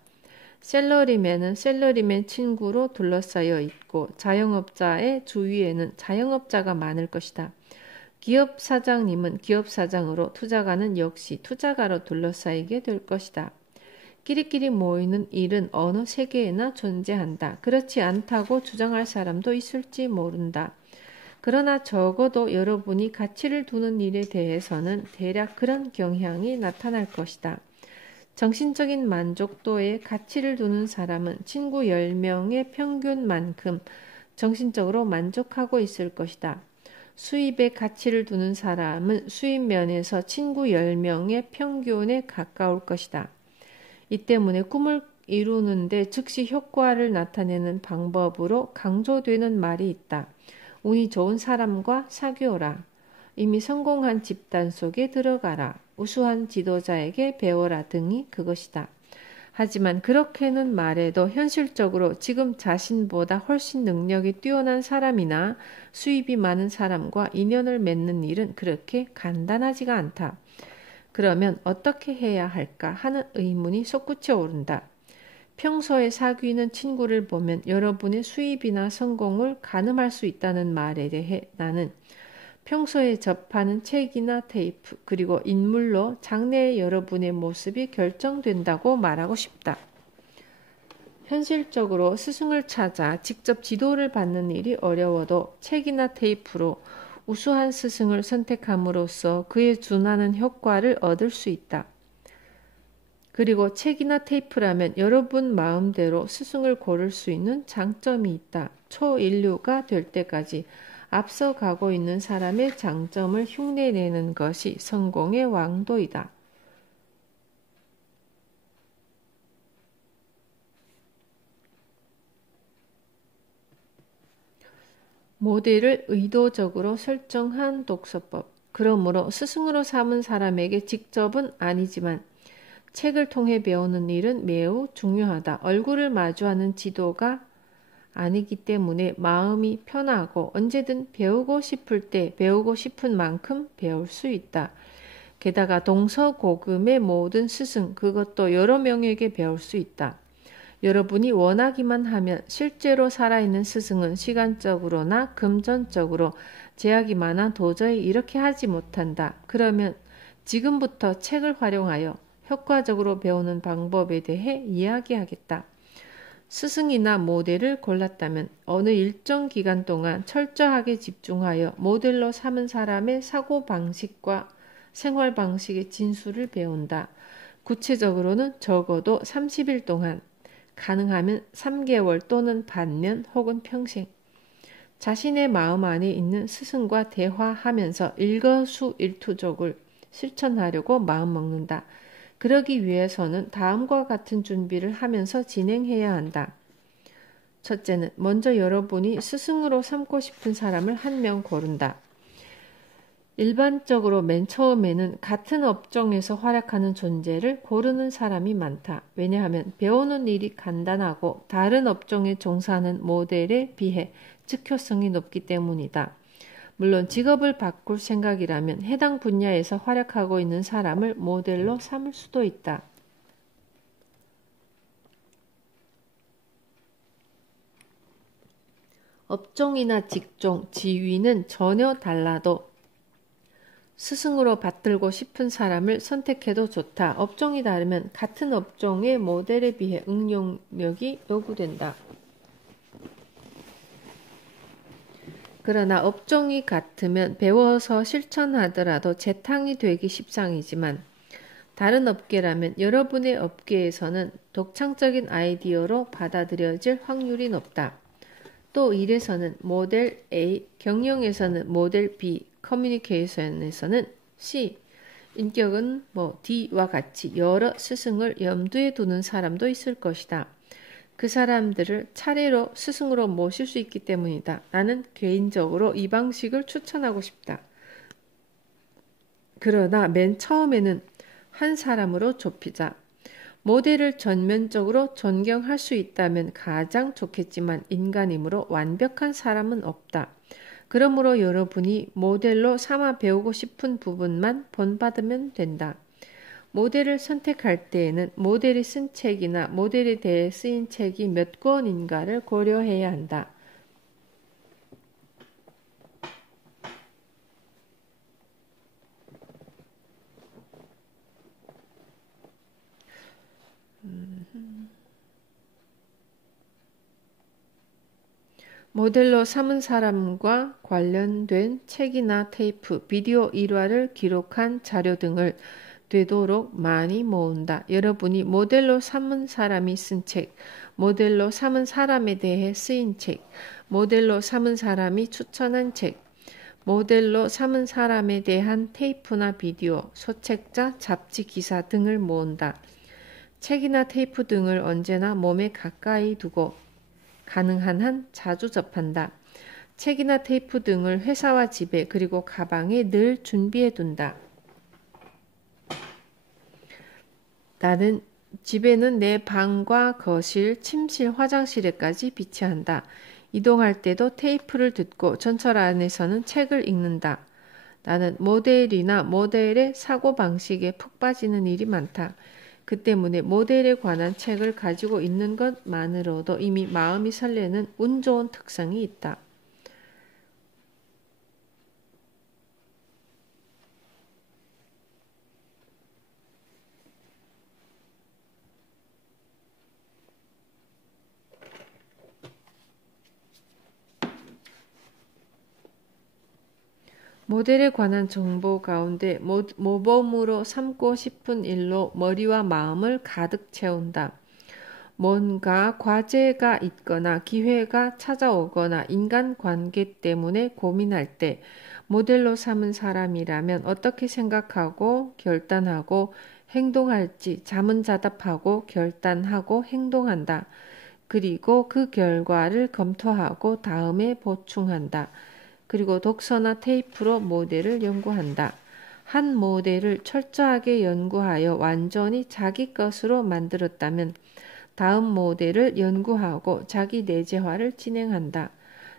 샐러리맨은 샐러리맨 친구로 둘러싸여 있고 자영업자의 주위에는 자영업자가 많을 것이다. 기업 사장님은 기업 사장으로 투자가는 역시 투자가로 둘러싸이게 될 것이다. 끼리끼리 모이는 일은 어느 세계에나 존재한다. 그렇지 않다고 주장할 사람도 있을지 모른다. 그러나 적어도 여러분이 가치를 두는 일에 대해서는 대략 그런 경향이 나타날 것이다. 정신적인 만족도에 가치를 두는 사람은 친구 10명의 평균만큼 정신적으로 만족하고 있을 것이다. 수입에 가치를 두는 사람은 수입 면에서 친구 10명의 평균에 가까울 것이다. 이 때문에 꿈을 이루는데 즉시 효과를 나타내는 방법으로 강조되는 말이 있다. 운이 좋은 사람과 사귀어라. 이미 성공한 집단 속에 들어가라. 우수한 지도자에게 배워라 등이 그것이다. 하지만 그렇게는 말해도 현실적으로 지금 자신보다 훨씬 능력이 뛰어난 사람이나 수입이 많은 사람과 인연을 맺는 일은 그렇게 간단하지가 않다. 그러면 어떻게 해야 할까 하는 의문이 솟구쳐 오른다. 평소에 사귀는 친구를 보면 여러분의 수입이나 성공을 가늠할 수 있다는 말에 대해 나는 평소에 접하는 책이나 테이프 그리고 인물로 장래의 여러분의 모습이 결정된다고 말하고 싶다. 현실적으로 스승을 찾아 직접 지도를 받는 일이 어려워도 책이나 테이프로 우수한 스승을 선택함으로써 그에 준하는 효과를 얻을 수 있다. 그리고 책이나 테이프라면 여러분 마음대로 스승을 고를 수 있는 장점이 있다. 초인류가 될 때까지 앞서가고 있는 사람의 장점을 흉내내는 것이 성공의 왕도이다. 모델을 의도적으로 설정한 독서법. 그러므로 스승으로 삼은 사람에게 직접은 아니지만 책을 통해 배우는 일은 매우 중요하다. 얼굴을 마주하는 지도가 아니기 때문에 마음이 편하고 언제든 배우고 싶을 때 배우고 싶은 만큼 배울 수 있다. 게다가 동서고금의 모든 스승, 그것도 여러 명에게 배울 수 있다. 여러분이 원하기만 하면 실제로 살아있는 스승은 시간적으로나 금전적으로 제약이 많아 도저히 이렇게 하지 못한다. 그러면 지금부터 책을 활용하여 효과적으로 배우는 방법에 대해 이야기하겠다. 스승이나 모델을 골랐다면 어느 일정 기간 동안 철저하게 집중하여 모델로 삼은 사람의 사고방식과 생활방식의 진수를 배운다. 구체적으로는 적어도 30일 동안, 가능하면 3개월 또는 반년 혹은 평생 자신의 마음 안에 있는 스승과 대화하면서 일거수일투족을 실천하려고 마음먹는다. 그러기 위해서는 다음과 같은 준비를 하면서 진행해야 한다. 첫째는 먼저 여러분이 스승으로 삼고 싶은 사람을 한 명 고른다. 일반적으로 맨 처음에는 같은 업종에서 활약하는 존재를 고르는 사람이 많다. 왜냐하면 배우는 일이 간단하고 다른 업종에 종사하는 모델에 비해 즉효성이 높기 때문이다. 물론 직업을 바꿀 생각이라면 해당 분야에서 활약하고 있는 사람을 모델로 삼을 수도 있다. 업종이나 직종, 지위는 전혀 달라도 스승으로 받들고 싶은 사람을 선택해도 좋다. 업종이 다르면 같은 업종의 모델에 비해 응용력이 요구된다. 그러나 업종이 같으면 배워서 실천하더라도 재탕이 되기 십상이지만 다른 업계라면 여러분의 업계에서는 독창적인 아이디어로 받아들여질 확률이 높다. 또 일에서는 모델 A, 경영에서는 모델 B, 커뮤니케이션에서는 C, 인격은 D와 같이 여러 스승을 염두에 두는 사람도 있을 것이다. 그 사람들을 차례로 스승으로 모실 수 있기 때문이다. 나는 개인적으로 이 방식을 추천하고 싶다. 그러나 맨 처음에는 한 사람으로 좁히자. 모델을 전면적으로 존경할 수 있다면 가장 좋겠지만 인간이므로 완벽한 사람은 없다. 그러므로 여러분이 모델로 삼아 배우고 싶은 부분만 본받으면 된다. 모델을 선택할 때에는 모델이 쓴 책이나 모델에 대해 쓰인 책이 몇 권인가를 고려해야 한다. 모델로 삼은 사람과 관련된 책이나 테이프, 비디오 일화를 기록한 자료 등을 되도록 많이 모은다. 여러분이 모델로 삼은 사람이 쓴 책, 모델로 삼은 사람에 대해 쓰인 책, 모델로 삼은 사람이 추천한 책, 모델로 삼은 사람에 대한 테이프나 비디오, 소책자, 잡지 기사 등을 모은다. 책이나 테이프 등을 언제나 몸에 가까이 두고 가능한 한 자주 접한다. 책이나 테이프 등을 회사와 집에 그리고 가방에 늘 준비해 둔다. 나는 집에는 내 방과 거실, 침실, 화장실에까지 비치한다. 이동할 때도 테이프를 듣고 전철 안에서는 책을 읽는다. 나는 모델이나 모델의 사고방식에 푹 빠지는 일이 많다. 그 때문에 모델에 관한 책을 가지고 있는 것만으로도 이미 마음이 설레는 운 좋은 특성이 있다. 모델에 관한 정보 가운데 모범으로 삼고 싶은 일로 머리와 마음을 가득 채운다. 뭔가 과제가 있거나 기회가 찾아오거나 인간관계 때문에 고민할 때 모델로 삼은 사람이라면 어떻게 생각하고 결단하고 행동할지 자문자답하고 결단하고 행동한다. 그리고 그 결과를 검토하고 다음에 보충한다. 그리고 독서나 테이프로 모델을 연구한다. 한 모델을 철저하게 연구하여 완전히 자기 것으로 만들었다면 다음 모델을 연구하고 자기 내재화를 진행한다.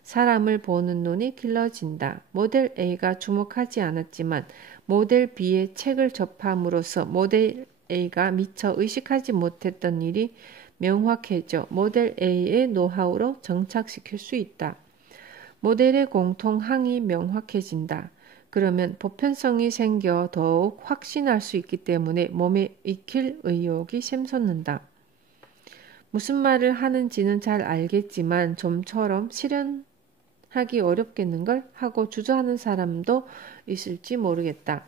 사람을 보는 눈이 길러진다. 모델 A가 주목하지 않았지만 모델 B의 책을 접함으로써 모델 A가 미처 의식하지 못했던 일이 명확해져 모델 A의 노하우로 정착시킬 수 있다. 모델의 공통항이 명확해진다. 그러면 보편성이 생겨 더욱 확신할 수 있기 때문에 몸에 익힐 의욕이 샘솟는다. 무슨 말을 하는지는 잘 알겠지만 좀처럼 실현하기 어렵겠는걸 하고 주저하는 사람도 있을지 모르겠다.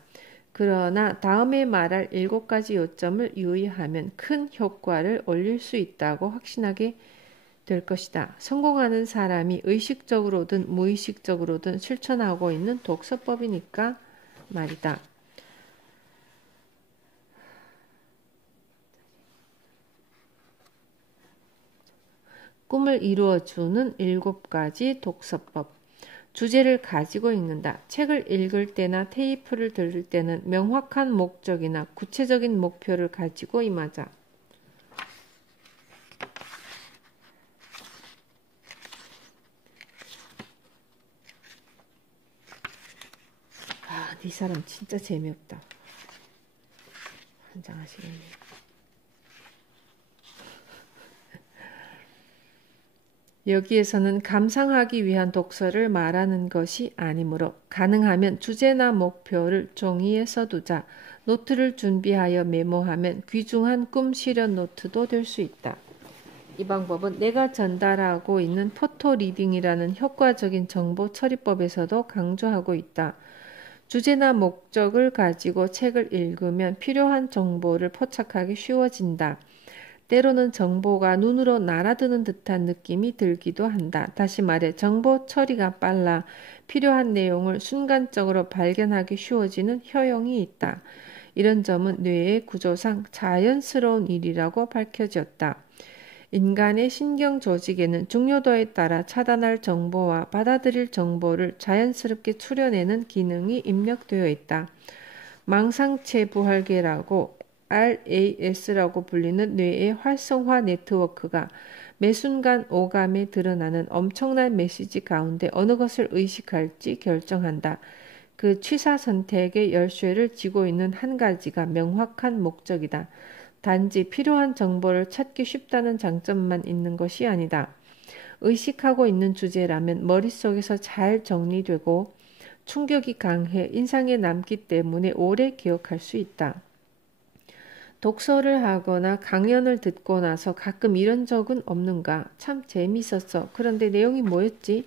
그러나 다음에 말할 7가지 요점을 유의하면 큰 효과를 올릴 수 있다고 확신하게 될 것이다. 성공하는 사람이 의식적으로든 무의식적으로든 실천하고 있는 독서법이니까 말이다. 꿈을 이루어주는 7가지 독서법. 주제를 가지고 읽는다. 책을 읽을 때나 테이프를 들을 때는 명확한 목적이나 구체적인 목표를 가지고 임하자. 이 사람 진짜 재미없다. 환장하시겠네. 여기에서는 감상하기 위한 독서를 말하는 것이 아니므로 가능하면 주제나 목표를 종이에 써두자. 노트를 준비하여 메모하면 귀중한 꿈 실현 노트도 될 수 있다. 이 방법은 내가 전달하고 있는 포토 리딩이라는 효과적인 정보 처리법에서도 강조하고 있다. 주제나 목적을 가지고 책을 읽으면 필요한 정보를 포착하기 쉬워진다. 때로는 정보가 눈으로 날아드는 듯한 느낌이 들기도 한다. 다시 말해 정보 처리가 빨라 필요한 내용을 순간적으로 발견하기 쉬워지는 효용이 있다. 이런 점은 뇌의 구조상 자연스러운 일이라고 밝혀졌다. 인간의 신경 조직에는 중요도에 따라 차단할 정보와 받아들일 정보를 자연스럽게 추려내는 기능이 입력되어 있다. 망상체 부활계라고 RAS라고 불리는 뇌의 활성화 네트워크가 매 순간 오감에 드러나는 엄청난 메시지 가운데 어느 것을 의식할지 결정한다. 그 취사 선택의 열쇠를 쥐고 있는 한 가지가 명확한 목적이다. 단지 필요한 정보를 찾기 쉽다는 장점만 있는 것이 아니다. 의식하고 있는 주제라면 머릿속에서 잘 정리되고 충격이 강해 인상에 남기 때문에 오래 기억할 수 있다. 독서를 하거나 강연을 듣고 나서 가끔 이런 적은 없는가? 참 재미있었어. 그런데 내용이 뭐였지?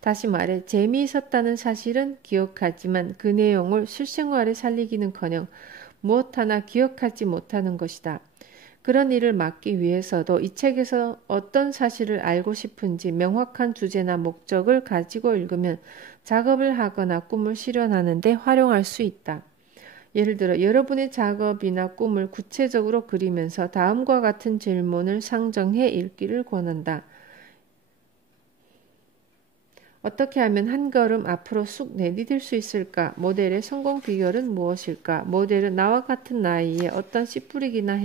다시 말해 재미있었다는 사실은 기억하지만 그 내용을 실생활에 살리기는커녕 무엇 하나 기억하지 못하는 것이다. 그런 일을 막기 위해서도 이 책에서 어떤 사실을 알고 싶은지 명확한 주제나 목적을 가지고 읽으면 작업을 하거나 꿈을 실현하는 데 활용할 수 있다. 예를 들어 여러분의 작업이나 꿈을 구체적으로 그리면서 다음과 같은 질문을 상정해 읽기를 권한다. 어떻게 하면 한 걸음 앞으로 쑥 내디딜 수 있을까? 모델의 성공 비결은 무엇일까? 모델은 나와 같은 나이에 어떤 씨 뿌리기나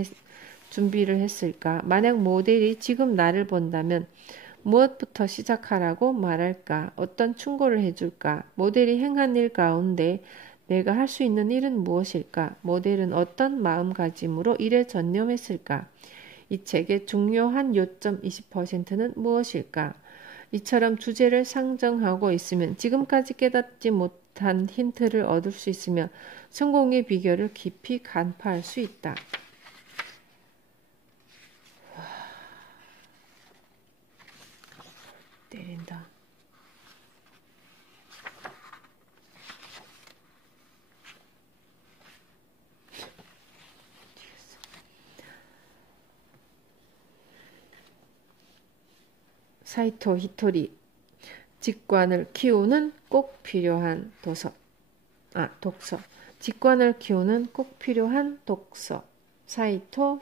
준비를 했을까? 만약 모델이 지금 나를 본다면 무엇부터 시작하라고 말할까? 어떤 충고를 해줄까? 모델이 행한 일 가운데 내가 할 수 있는 일은 무엇일까? 모델은 어떤 마음가짐으로 일에 전념했을까? 이 책의 중요한 요점 20%는 무엇일까? 이처럼 주제를 상정하고 있으면 지금까지 깨닫지 못한 힌트를 얻을 수 있으며 성공의 비결을 깊이 간파할 수 있다. 때린다. 사이토 히토리 직관을 키우는 꼭 필요한 독서 직관을 키우는 꼭 필요한 독서 사이토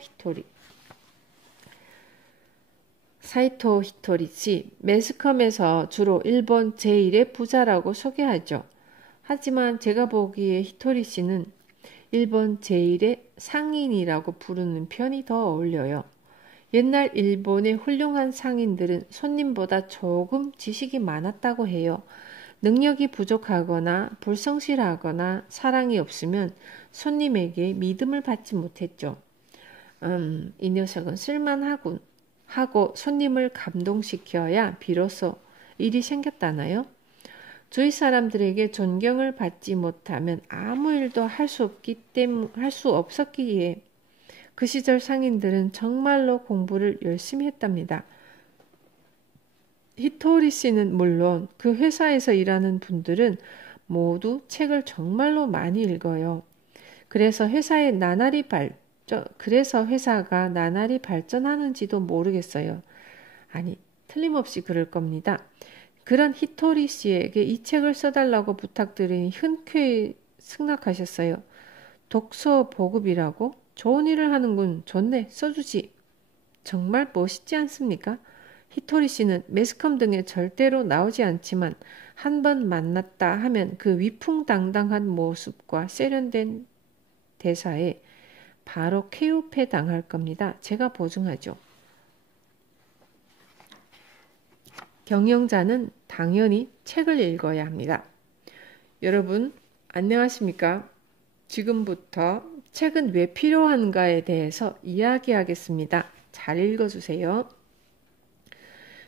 히토리지 매스컴에서 주로 일본 제1의 부자라고 소개하죠. 하지만 제가 보기에 히토리 씨는 일본 제1의 상인이라고 부르는 편이 더 어울려요. 옛날 일본의 훌륭한 상인들은 손님보다 조금 지식이 많았다고 해요. 능력이 부족하거나 불성실하거나 사랑이 없으면 손님에게 믿음을 받지 못했죠. 이 녀석은 쓸만하군 하고 손님을 감동시켜야 비로소 일이 생겼다나요? 주위 사람들에게 존경을 받지 못하면 아무 일도 할 수 없었기에 그 시절 상인들은 정말로 공부를 열심히 했답니다. 히토리 씨는 물론 그 회사에서 일하는 분들은 모두 책을 정말로 많이 읽어요. 그래서 회사가 나날이 발전하는지도 모르겠어요. 아니, 틀림없이 그럴 겁니다. 그런 히토리 씨에게 이 책을 써달라고 부탁드리니 흔쾌히 승낙하셨어요. 독서 보급이라고? 좋은 일을 하는군. 좋네. 써주지. 정말 멋있지 않습니까? 히토리 씨는 매스컴 등에 절대로 나오지 않지만 한 번 만났다 하면 그 위풍당당한 모습과 세련된 대사에 바로 쾌유패 당할 겁니다. 제가 보증하죠. 경영자는 당연히 책을 읽어야 합니다. 여러분, 안녕하십니까? 지금부터 책은 왜 필요한가에 대해서 이야기하겠습니다. 잘 읽어주세요.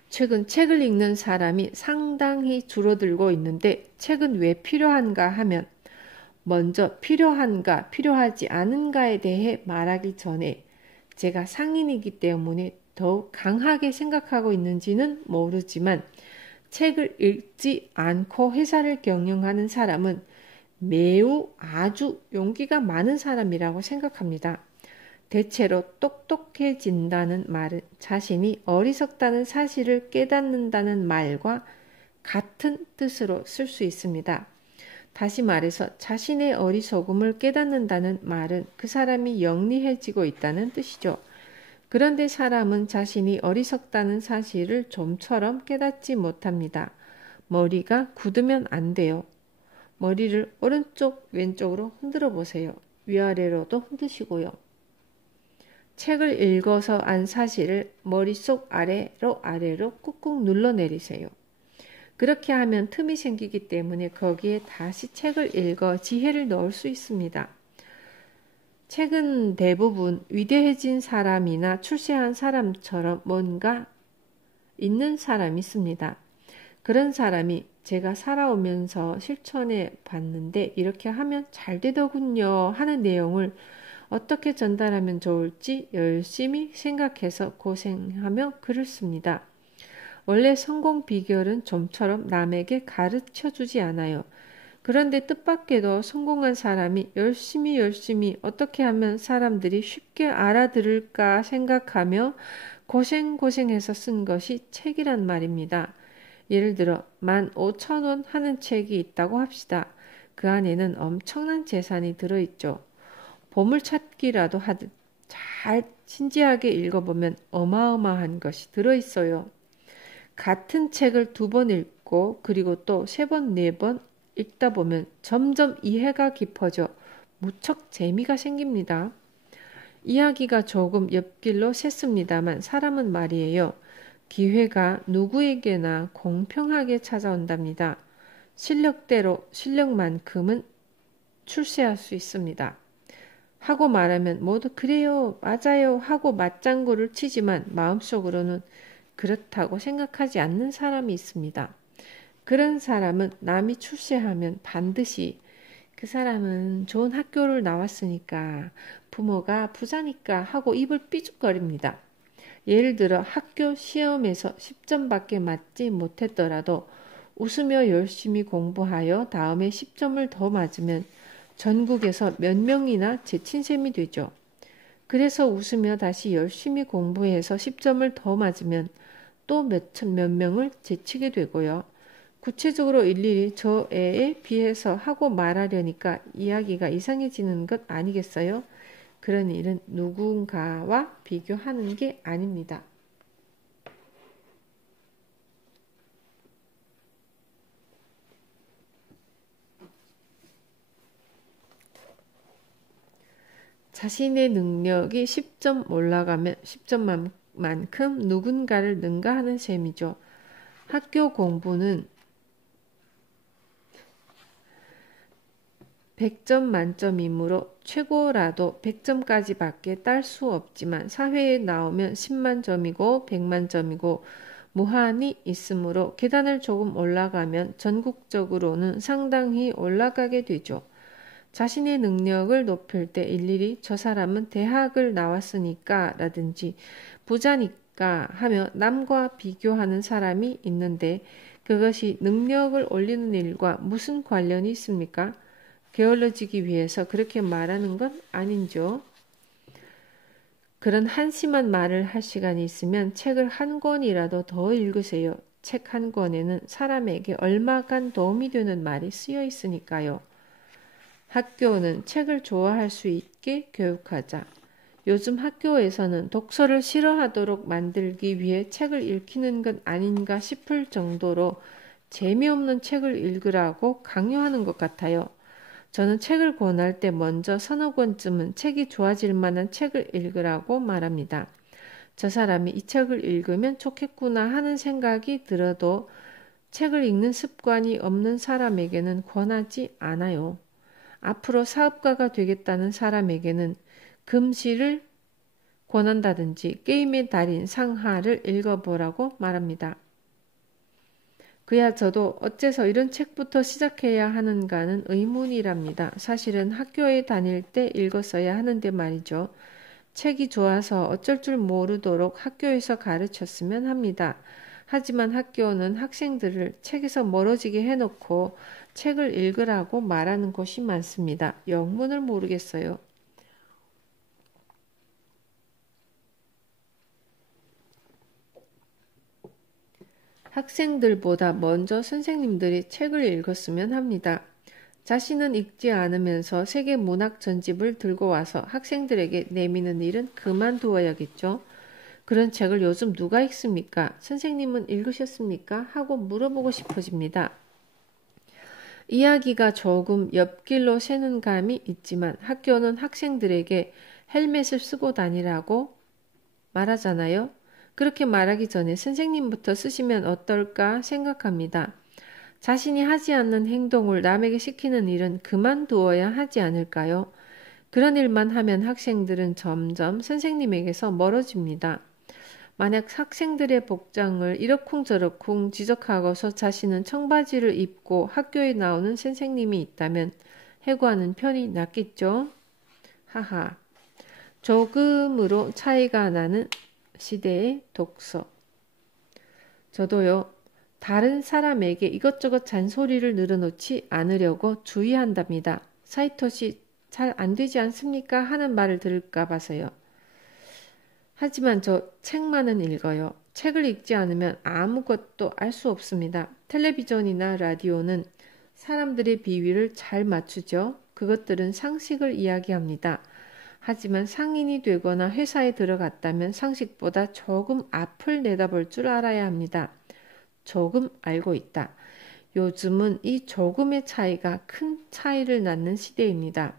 최근 책을 읽는 사람이 상당히 줄어들고 있는데 책은 왜 필요한가 하면 먼저 필요한가 필요하지 않은가에 대해 말하기 전에 제가 상인이기 때문에 더욱 강하게 생각하고 있는지는 모르지만 책을 읽지 않고 회사를 경영하는 사람은 매우 아주 용기가 많은 사람이라고 생각합니다. 대체로 똑똑해진다는 말은 자신이 어리석다는 사실을 깨닫는다는 말과 같은 뜻으로 쓸 수 있습니다. 다시 말해서 자신의 어리석음을 깨닫는다는 말은 그 사람이 영리해지고 있다는 뜻이죠. 그런데 사람은 자신이 어리석다는 사실을 좀처럼 깨닫지 못합니다. 머리가 굳으면 안 돼요. 머리를 오른쪽 왼쪽으로 흔들어 보세요. 위아래로도 흔드시고요. 책을 읽어서 안 사실을 머릿속 아래로 꾹꾹 눌러내리세요. 그렇게 하면 틈이 생기기 때문에 거기에 다시 책을 읽어 지혜를 넣을 수 있습니다. 책은 대부분 위대해진 사람이나 출세한 사람처럼 뭔가 있는 사람이 있습니다. 그런 사람이 제가 살아오면서 실천해 봤는데 이렇게 하면 잘 되더군요 하는 내용을 어떻게 전달하면 좋을지 열심히 생각해서 고생하며 글을 씁니다. 원래 성공 비결은 좀처럼 남에게 가르쳐 주지 않아요. 그런데 뜻밖에도 성공한 사람이 열심히 어떻게 하면 사람들이 쉽게 알아들을까 생각하며 고생해서 쓴 것이 책이란 말입니다. 예를 들어 15,000원 하는 책이 있다고 합시다. 그 안에는 엄청난 재산이 들어있죠. 보물찾기라도 하듯 잘 진지하게 읽어보면 어마어마한 것이 들어있어요. 같은 책을 2번 읽고 그리고 또 3번, 4번 읽다 보면 점점 이해가 깊어져 무척 재미가 생깁니다. 이야기가 조금 옆길로 샜습니다만 사람은 말이에요. 기회가 누구에게나 공평하게 찾아온답니다. 실력대로 실력만큼은 출세할 수 있습니다. 하고 말하면 모두 그래요, 맞아요 하고 맞장구를 치지만 마음속으로는 그렇다고 생각하지 않는 사람이 있습니다. 그런 사람은 남이 출세하면 반드시 그 사람은 좋은 학교를 나왔으니까 부모가 부자니까 하고 입을 삐죽거립니다. 예를 들어 학교 시험에서 10점밖에 맞지 못했더라도 웃으며 열심히 공부하여 다음에 10점을 더 맞으면 전국에서 몇 명이나 제친 셈이 되죠. 그래서 웃으며 다시 열심히 공부해서 10점을 더 맞으면 또 몇 명을 제치게 되고요. 구체적으로 일일이 저 애에 비해서 하고 말하려니까 이야기가 이상해지는 것 아니겠어요? 그런 일은 누군가와 비교하는 게 아닙니다. 자신의 능력이 10점 올라가면 10점만큼 누군가를 능가하는 셈이죠. 학교 공부는 100점 만점이므로 최고라도 100점까지 밖에 딸 수 없지만 사회에 나오면 10만 점이고 100만 점이고 무한히 있으므로 계단을 조금 올라가면 전국적으로는 상당히 올라가게 되죠. 자신의 능력을 높일 때 일일이 저 사람은 대학을 나왔으니까 라든지 부자니까 하며 남과 비교하는 사람이 있는데 그것이 능력을 올리는 일과 무슨 관련이 있습니까? 게을러지기 위해서 그렇게 말하는 건 아닌죠. 그런 한심한 말을 할 시간이 있으면 책을 한 권이라도 더 읽으세요. 책 한 권에는 사람에게 얼마간 도움이 되는 말이 쓰여 있으니까요. 학교는 책을 좋아할 수 있게 교육하자. 요즘 학교에서는 독서를 싫어하도록 만들기 위해 책을 읽히는 것 아닌가 싶을 정도로 재미없는 책을 읽으라고 강요하는 것 같아요. 저는 책을 권할 때 먼저 서너 권쯤은 책이 좋아질 만한 책을 읽으라고 말합니다. 저 사람이 이 책을 읽으면 좋겠구나 하는 생각이 들어도 책을 읽는 습관이 없는 사람에게는 권하지 않아요. 앞으로 사업가가 되겠다는 사람에게는 금시를 권한다든지 게임의 달인 상하를 읽어보라고 말합니다. 그야 저도 어째서 이런 책부터 시작해야 하는가는 의문이랍니다. 사실은 학교에 다닐 때 읽었어야 하는데 말이죠. 책이 좋아서 어쩔 줄 모르도록 학교에서 가르쳤으면 합니다. 하지만 학교는 학생들을 책에서 멀어지게 해놓고 책을 읽으라고 말하는 곳이 많습니다. 영문을 모르겠어요. 학생들보다 먼저 선생님들이 책을 읽었으면 합니다. 자신은 읽지 않으면서 세계 문학 전집을 들고 와서 학생들에게 내미는 일은 그만두어야겠죠. 그런 책을 요즘 누가 읽습니까? 선생님은 읽으셨습니까? 하고 물어보고 싶어집니다. 이야기가 조금 옆길로 새는 감이 있지만 학교는 학생들에게 헬멧을 쓰고 다니라고 말하잖아요. 그렇게 말하기 전에 선생님부터 쓰시면 어떨까 생각합니다. 자신이 하지 않는 행동을 남에게 시키는 일은 그만두어야 하지 않을까요? 그런 일만 하면 학생들은 점점 선생님에게서 멀어집니다. 만약 학생들의 복장을 이러쿵저러쿵 지적하고서 자신은 청바지를 입고 학교에 나오는 선생님이 있다면 해고하는 편이 낫겠죠? 하하. 조금으로 차이가 나는 시대의 독서. 저도요. 다른 사람에게 이것저것 잔소리를 늘어놓지 않으려고 주의한답니다. 사이토시 잘 안 되지 않습니까? 하는 말을 들을까 봐서요. 하지만 저 책만은 읽어요. 책을 읽지 않으면 아무것도 알 수 없습니다. 텔레비전이나 라디오는 사람들의 비위를 잘 맞추죠. 그것들은 상식을 이야기합니다. 하지만 상인이 되거나 회사에 들어갔다면 상식보다 조금 앞을 내다볼 줄 알아야 합니다. 조금 알고 있다. 요즘은 이 조금의 차이가 큰 차이를 낳는 시대입니다.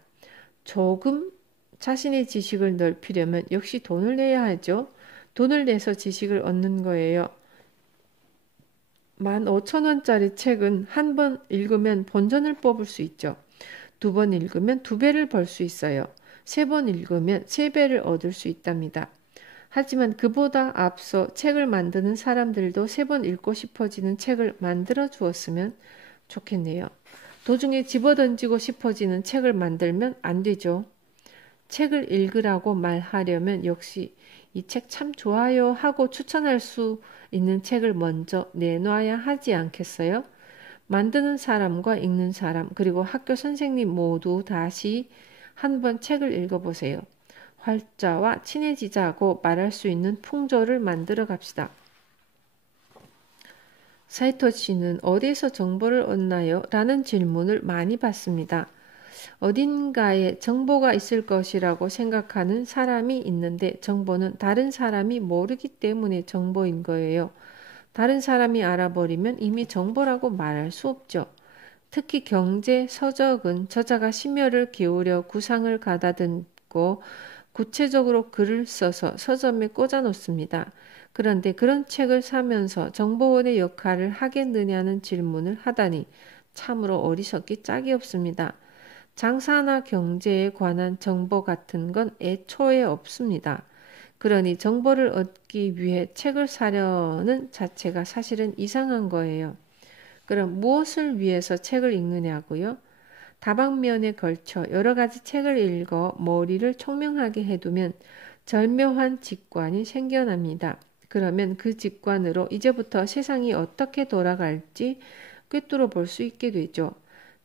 조금 자신의 지식을 넓히려면 역시 돈을 내야 하죠. 돈을 내서 지식을 얻는 거예요. 15,000원짜리 책은 한 번 읽으면 본전을 뽑을 수 있죠. 2번 읽으면 2배를 벌 수 있어요. 3번 읽으면 3배를 얻을 수 있답니다. 하지만 그보다 앞서 책을 만드는 사람들도 3번 읽고 싶어지는 책을 만들어 주었으면 좋겠네요. 도중에 집어던지고 싶어지는 책을 만들면 안 되죠. 책을 읽으라고 말하려면 역시 이 책 참 좋아요 하고 추천할 수 있는 책을 먼저 내놔야 하지 않겠어요? 만드는 사람과 읽는 사람 그리고 학교 선생님 모두 다시 한번 책을 읽어보세요. 활자와 친해지자고 말할 수 있는 풍조를 만들어 갑시다. 사이토시는 어디에서 정보를 얻나요? 라는 질문을 많이 받습니다. 어딘가에 정보가 있을 것이라고 생각하는 사람이 있는데 정보는 다른 사람이 모르기 때문에 정보인 거예요. 다른 사람이 알아버리면 이미 정보라고 말할 수 없죠. 특히 경제 서적은 저자가 심혈을 기울여 구상을 가다듬고 구체적으로 글을 써서 서점에 꽂아 놓습니다. 그런데 그런 책을 사면서 정보원의 역할을 하겠느냐는 질문을 하다니 참으로 어리석기 짝이 없습니다. 장사나 경제에 관한 정보 같은 건 애초에 없습니다. 그러니 정보를 얻기 위해 책을 사려는 자체가 사실은 이상한 거예요. 그럼 무엇을 위해서 책을 읽느냐고요? 다방면에 걸쳐 여러 가지 책을 읽어 머리를 총명하게 해두면 절묘한 직관이 생겨납니다. 그러면 그 직관으로 이제부터 세상이 어떻게 돌아갈지 꿰뚫어 볼 수 있게 되죠.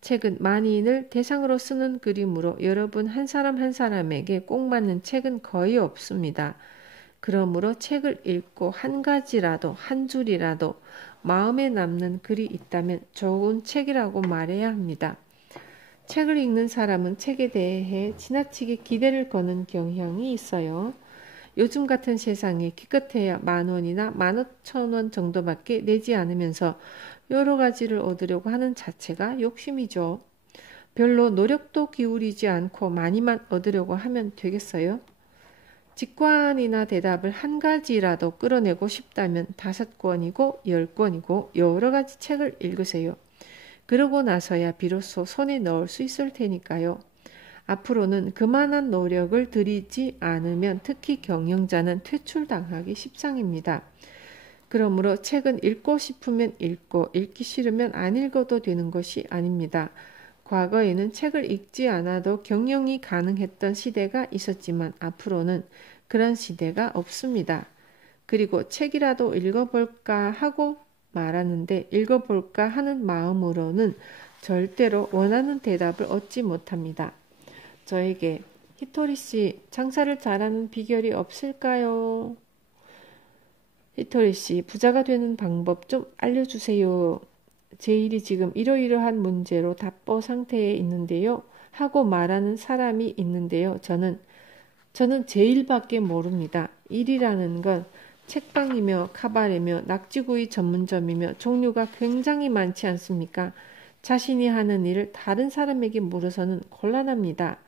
책은 만인을 대상으로 쓰는 그림으로 여러분 한 사람 한 사람에게 꼭 맞는 책은 거의 없습니다. 그러므로 책을 읽고 한 가지라도 한 줄이라도 마음에 남는 글이 있다면 좋은 책이라고 말해야 합니다. 책을 읽는 사람은 책에 대해 지나치게 기대를 거는 경향이 있어요. 요즘 같은 세상에 기껏해야 10,000원이나 15,000원 정도밖에 내지 않으면서 여러 가지를 얻으려고 하는 자체가 욕심이죠. 별로 노력도 기울이지 않고 많이만 얻으려고 하면 되겠어요? 직관이나 대답을 한 가지라도 끌어내고 싶다면 5권이고 10권이고 여러 가지 책을 읽으세요. 그러고 나서야 비로소 손에 넣을 수 있을 테니까요. 앞으로는 그만한 노력을 들이지 않으면 특히 경영자는 퇴출당하기 십상입니다. 그러므로 책은 읽고 싶으면 읽고 읽기 싫으면 안 읽어도 되는 것이 아닙니다. 과거에는 책을 읽지 않아도 경영이 가능했던 시대가 있었지만 앞으로는 그런 시대가 없습니다. 그리고 책이라도 읽어볼까 하고 말하는데 읽어볼까 하는 마음으로는 절대로 원하는 대답을 얻지 못합니다. 저에게 히토리 씨 장사를 잘하는 비결이 없을까요? 히토리 씨, 부자가 되는 방법 좀 알려주세요. 제 일이 지금 이러이러한 문제로 답보 상태에 있는데요. 하고 말하는 사람이 있는데요. 저는 제 일밖에 모릅니다. 일이라는 건 책방이며 카바레며 낙지구이 전문점이며 종류가 굉장히 많지 않습니까? 자신이 하는 일을 다른 사람에게 물어서는 곤란합니다.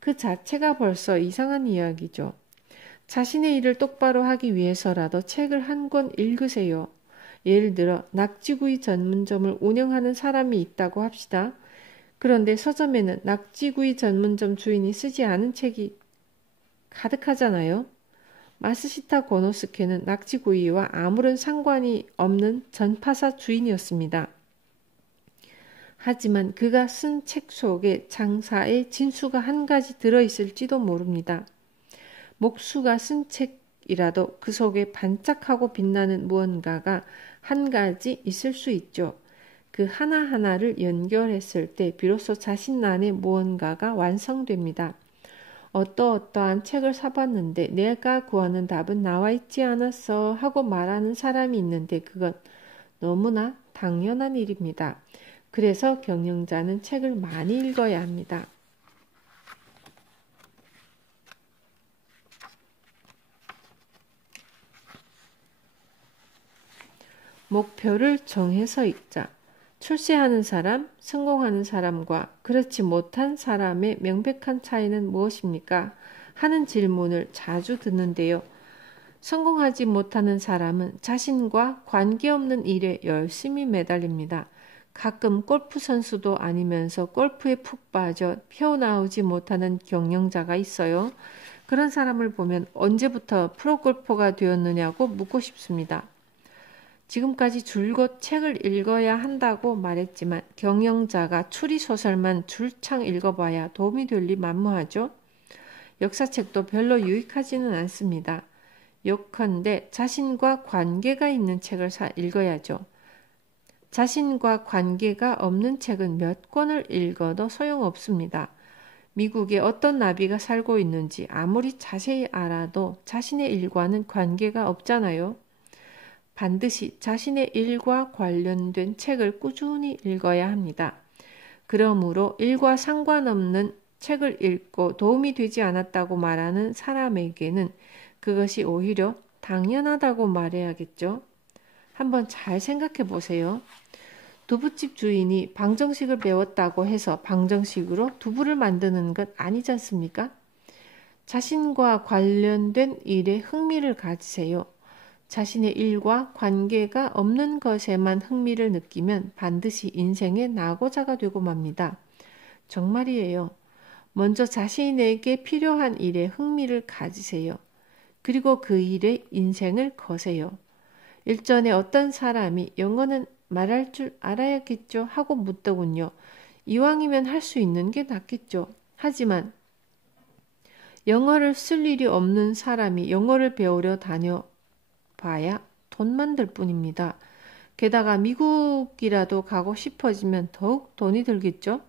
그 자체가 벌써 이상한 이야기죠. 자신의 일을 똑바로 하기 위해서라도 책을 한 권 읽으세요. 예를 들어 낙지구이 전문점을 운영하는 사람이 있다고 합시다. 그런데 서점에는 낙지구이 전문점 주인이 쓰지 않은 책이 가득하잖아요. 마스시타 고노스케는 낙지구이와 아무런 상관이 없는 전파사 주인이었습니다. 하지만 그가 쓴 책 속에 장사의 진수가 한 가지 들어있을지도 모릅니다. 목수가 쓴 책이라도 그 속에 반짝하고 빛나는 무언가가 한 가지 있을 수 있죠. 그 하나하나를 연결했을 때 비로소 자신 안에 무언가가 완성됩니다. 어떠어떠한 책을 사봤는데 내가 구하는 답은 나와 있지 않았어 하고 말하는 사람이 있는데 그건 너무나 당연한 일입니다. 그래서 경영자는 책을 많이 읽어야 합니다. 목표를 정해서 읽자. 출세하는 사람, 성공하는 사람과 그렇지 못한 사람의 명백한 차이는 무엇입니까? 하는 질문을 자주 듣는데요. 성공하지 못하는 사람은 자신과 관계없는 일에 열심히 매달립니다. 가끔 골프 선수도 아니면서 골프에 푹 빠져 피어나오지 못하는 경영자가 있어요. 그런 사람을 보면 언제부터 프로골퍼가 되었느냐고 묻고 싶습니다. 지금까지 줄곧 책을 읽어야 한다고 말했지만 경영자가 추리소설만 줄창 읽어봐야 도움이 될 리 만무하죠. 역사책도 별로 유익하지는 않습니다. 요컨대 자신과 관계가 있는 책을 읽어야죠. 자신과 관계가 없는 책은 몇 권을 읽어도 소용없습니다. 미국에 어떤 나비가 살고 있는지 아무리 자세히 알아도 자신의 일과는 관계가 없잖아요. 반드시 자신의 일과 관련된 책을 꾸준히 읽어야 합니다. 그러므로 일과 상관없는 책을 읽고 도움이 되지 않았다고 말하는 사람에게는 그것이 오히려 당연하다고 말해야겠죠. 한번 잘 생각해 보세요. 두부집 주인이 방정식을 배웠다고 해서 방정식으로 두부를 만드는 것 아니지 않습니까? 자신과 관련된 일에 흥미를 가지세요. 자신의 일과 관계가 없는 것에만 흥미를 느끼면 반드시 인생의 낙오자가 되고 맙니다. 정말이에요. 먼저 자신에게 필요한 일에 흥미를 가지세요. 그리고 그 일에 인생을 거세요. 일전에 어떤 사람이 영어는 말할 줄 알아야겠죠 하고 묻더군요. 이왕이면 할 수 있는 게 낫겠죠. 하지만 영어를 쓸 일이 없는 사람이 영어를 배우려 다녀봐야 돈만 들 뿐입니다. 게다가 미국이라도 가고 싶어지면 더욱 돈이 들겠죠.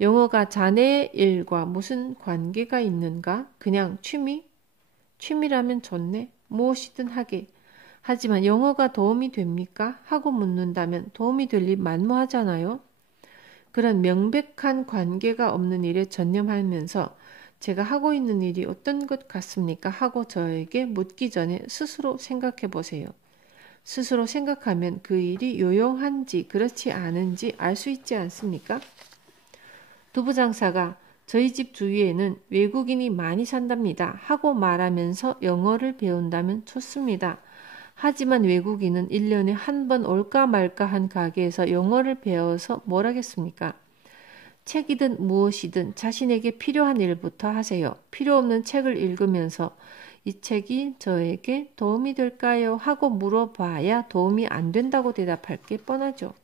영어가 자네의 일과 무슨 관계가 있는가? 그냥 취미? 취미라면 좋네. 무엇이든 하게. 하지만 영어가 도움이 됩니까? 하고 묻는다면 도움이 될 리 만무하잖아요. 그런 명백한 관계가 없는 일에 전념하면서 제가 하고 있는 일이 어떤 것 같습니까? 하고 저에게 묻기 전에 스스로 생각해 보세요. 스스로 생각하면 그 일이 요용한지 그렇지 않은지 알 수 있지 않습니까? 두부장사가 저희 집 주위에는 외국인이 많이 산답니다 하고 말하면서 영어를 배운다면 좋습니다. 하지만 외국인은 1년에 한 번 올까 말까 한 가게에서 영어를 배워서 뭘 하겠습니까? 책이든 무엇이든 자신에게 필요한 일부터 하세요. 필요 없는 책을 읽으면서 이 책이 저에게 도움이 될까요? 하고 물어봐야 도움이 안 된다고 대답할 게 뻔하죠.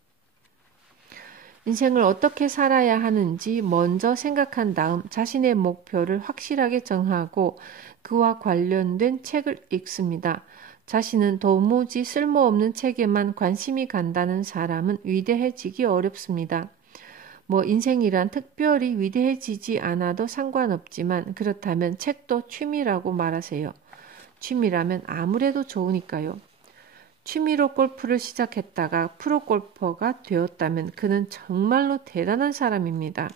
인생을 어떻게 살아야 하는지 먼저 생각한 다음 자신의 목표를 확실하게 정하고 그와 관련된 책을 읽습니다. 자신은 도무지 쓸모없는 책에만 관심이 간다는 사람은 위대해지기 어렵습니다. 인생이란 특별히 위대해지지 않아도 상관없지만 그렇다면 책도 취미라고 말하세요. 취미라면 아무래도 좋으니까요. 취미로 골프를 시작했다가 프로골퍼가 되었다면 그는 정말로 대단한 사람입니다.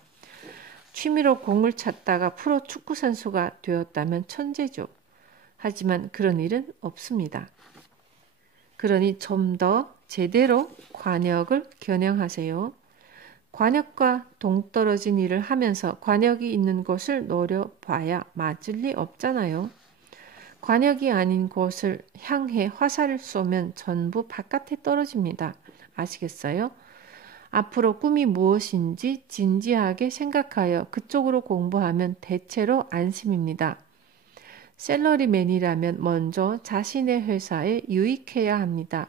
취미로 공을 찼다가 프로 축구 선수가 되었다면 천재죠. 하지만 그런 일은 없습니다. 그러니 좀 더 제대로 관역을 겨냥하세요. 관역과 동떨어진 일을 하면서 관역이 있는 곳을 노려봐야 맞을 리 없잖아요. 관역이 아닌 곳을 향해 화살을 쏘면 전부 바깥에 떨어집니다. 아시겠어요? 앞으로 꿈이 무엇인지 진지하게 생각하여 그쪽으로 공부하면 대체로 안심입니다. 샐러리맨이라면 먼저 자신의 회사에 유익해야 합니다.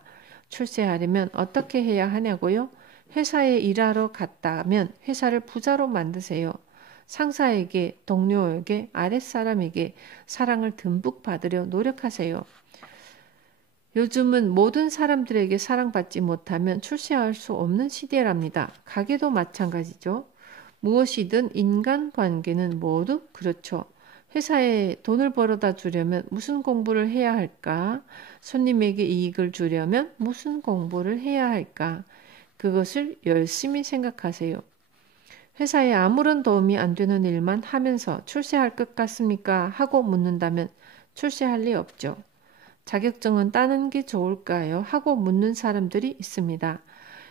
출세하려면 어떻게 해야 하냐고요? 회사에 일하러 갔다면 회사를 부자로 만드세요. 상사에게, 동료에게, 아랫사람에게 사랑을 듬뿍 받으려 노력하세요. 요즘은 모든 사람들에게 사랑받지 못하면 출세할 수 없는 시대랍니다. 가게도 마찬가지죠. 무엇이든 인간관계는 모두 그렇죠. 회사에 돈을 벌어다 주려면 무슨 공부를 해야 할까? 손님에게 이익을 주려면 무슨 공부를 해야 할까? 그것을 열심히 생각하세요. 회사에 아무런 도움이 안 되는 일만 하면서 출세할 것 같습니까? 하고 묻는다면 출세할 리 없죠. 자격증은 따는 게 좋을까요? 하고 묻는 사람들이 있습니다.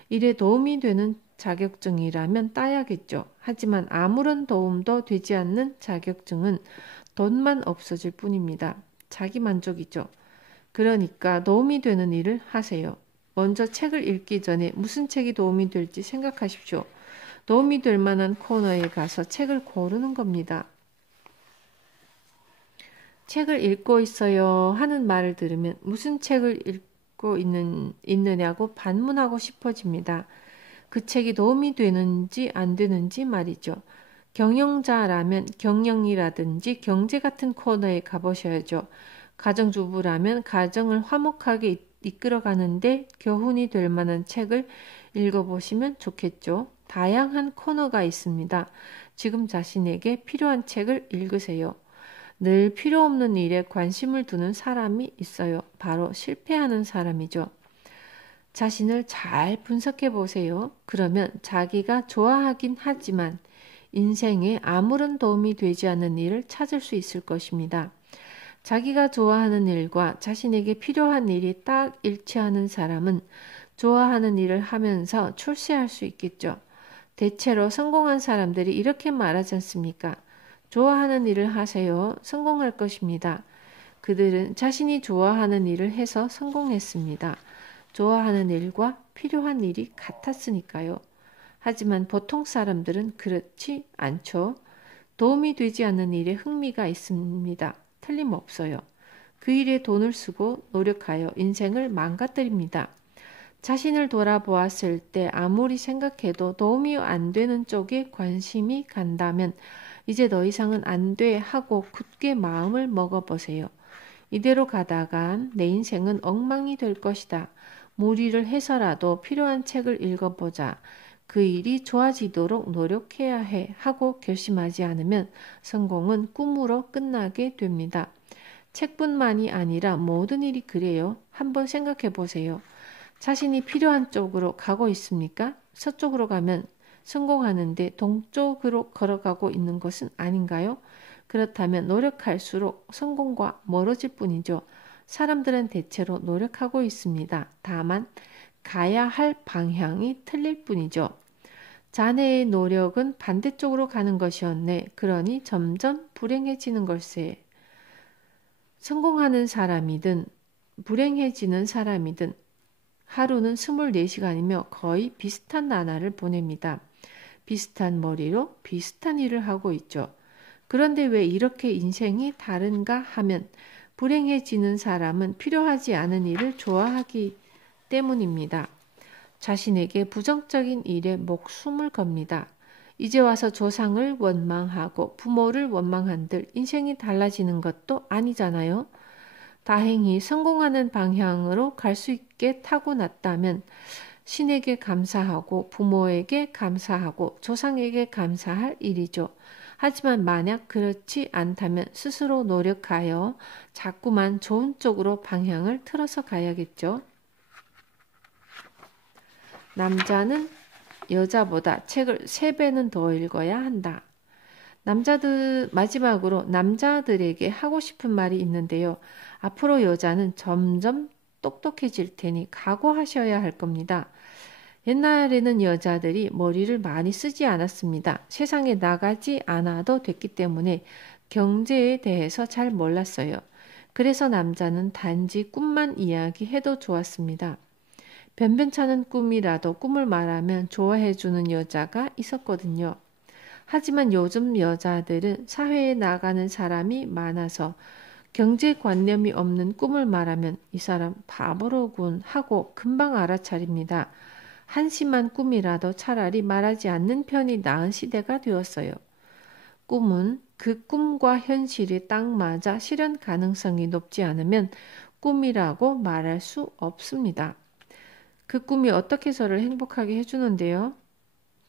일에 도움이 되는 자격증이라면 따야겠죠. 하지만 아무런 도움도 되지 않는 자격증은 돈만 없어질 뿐입니다. 자기 만족이죠. 그러니까 도움이 되는 일을 하세요. 먼저 책을 읽기 전에 무슨 책이 도움이 될지 생각하십시오. 도움이 될 만한 코너에 가서 책을 고르는 겁니다. 책을 읽고 있어요 하는 말을 들으면 무슨 책을 읽고 있느냐고 반문하고 싶어집니다. 그 책이 도움이 되는지 안 되는지 말이죠. 경영자라면 경영이라든지 경제 같은 코너에 가보셔야죠. 가정주부라면 가정을 화목하게 이끌어가는데 교훈이 될 만한 책을 읽어보시면 좋겠죠. 다양한 코너가 있습니다. 지금 자신에게 필요한 책을 읽으세요. 늘 필요 없는 일에 관심을 두는 사람이 있어요. 바로 실패하는 사람이죠. 자신을 잘 분석해 보세요. 그러면 자기가 좋아하긴 하지만 인생에 아무런 도움이 되지 않는 일을 찾을 수 있을 것입니다. 자기가 좋아하는 일과 자신에게 필요한 일이 딱 일치하는 사람은 좋아하는 일을 하면서 출세할 수 있겠죠. 대체로 성공한 사람들이 이렇게 말하지 않습니까? 좋아하는 일을 하세요. 성공할 것입니다. 그들은 자신이 좋아하는 일을 해서 성공했습니다. 좋아하는 일과 필요한 일이 같았으니까요. 하지만 보통 사람들은 그렇지 않죠. 도움이 되지 않는 일에 흥미가 있습니다. 틀림없어요. 그 일에 돈을 쓰고 노력하여 인생을 망가뜨립니다. 자신을 돌아보았을 때 아무리 생각해도 도움이 안 되는 쪽에 관심이 간다면 이제 더 이상은 안 돼 하고 굳게 마음을 먹어보세요. 이대로 가다간 내 인생은 엉망이 될 것이다. 무리를 해서라도 필요한 책을 읽어보자. 그 일이 좋아지도록 노력해야 해 하고 결심하지 않으면 성공은 꿈으로 끝나게 됩니다. 책뿐만이 아니라 모든 일이 그래요. 한번 생각해 보세요. 자신이 필요한 쪽으로 가고 있습니까? 서쪽으로 가면 성공하는데 동쪽으로 걸어가고 있는 것은 아닌가요? 그렇다면 노력할수록 성공과 멀어질 뿐이죠. 사람들은 대체로 노력하고 있습니다. 다만 가야 할 방향이 틀릴 뿐이죠. 자네의 노력은 반대쪽으로 가는 것이었네. 그러니 점점 불행해지는 걸세. 성공하는 사람이든 불행해지는 사람이든 하루는 24시간이며 거의 비슷한 나날을 보냅니다. 비슷한 머리로 비슷한 일을 하고 있죠. 그런데 왜 이렇게 인생이 다른가 하면 불행해지는 사람은 필요하지 않은 일을 좋아하기 때문입니다. 자신에게 부정적인 일에 목숨을 겁니다. 이제 와서 조상을 원망하고 부모를 원망한들 인생이 달라지는 것도 아니잖아요. 다행히 성공하는 방향으로 갈 수 있게 타고났다면 신에게 감사하고 부모에게 감사하고 조상에게 감사할 일이죠. 하지만 만약 그렇지 않다면 스스로 노력하여 자꾸만 좋은 쪽으로 방향을 틀어서 가야겠죠. 남자는 여자보다 책을 3배는 더 읽어야 한다. 마지막으로 남자들에게 하고 싶은 말이 있는데요. 앞으로 여자는 점점 똑똑해질 테니 각오하셔야 할 겁니다. 옛날에는 여자들이 머리를 많이 쓰지 않았습니다. 세상에 나가지 않아도 됐기 때문에 경제에 대해서 잘 몰랐어요. 그래서 남자는 단지 꿈만 이야기해도 좋았습니다. 변변찮은 꿈이라도 꿈을 말하면 좋아해주는 여자가 있었거든요. 하지만 요즘 여자들은 사회에 나가는 사람이 많아서 경제관념이 없는 꿈을 말하면 이 사람 바보로군 하고 금방 알아차립니다. 한심한 꿈이라도 차라리 말하지 않는 편이 나은 시대가 되었어요. 꿈은 그 꿈과 현실이 딱 맞아 실현 가능성이 높지 않으면 꿈이라고 말할 수 없습니다. 그 꿈이 어떻게 저를 행복하게 해주는데요?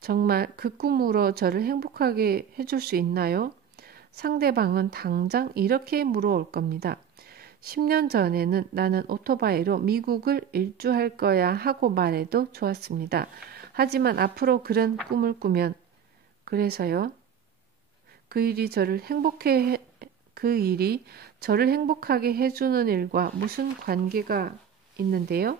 정말 그 꿈으로 저를 행복하게 해줄 수 있나요? 상대방은 당장 이렇게 물어올 겁니다. 10년 전에는 나는 오토바이로 미국을 일주할 거야 하고 말해도 좋았습니다. 하지만 앞으로 그런 꿈을 꾸면 그래서요. 그 일이 저를 행복하게 해주는 일과 무슨 관계가 있는데요?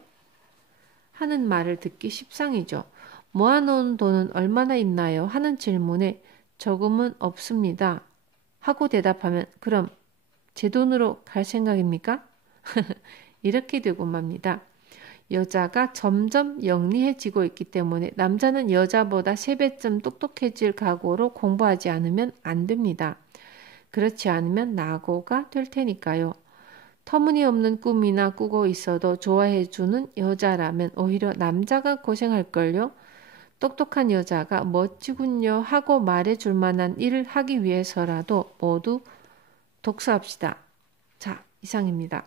하는 말을 듣기 십상이죠. 모아놓은 돈은 얼마나 있나요? 하는 질문에 조금은 없습니다. 하고 대답하면 그럼 제 돈으로 갈 생각입니까? 이렇게 되고 맙니다. 여자가 점점 영리해지고 있기 때문에 남자는 여자보다 3배쯤 똑똑해질 각오로 공부하지 않으면 안 됩니다. 그렇지 않으면 낙오가 될 테니까요. 터무니없는 꿈이나 꾸고 있어도 좋아해주는 여자라면 오히려 남자가 고생할걸요. 똑똑한 여자가 멋지군요 하고 말해줄 만한 일을 하기 위해서라도 모두 독서합시다. 자, 이상입니다.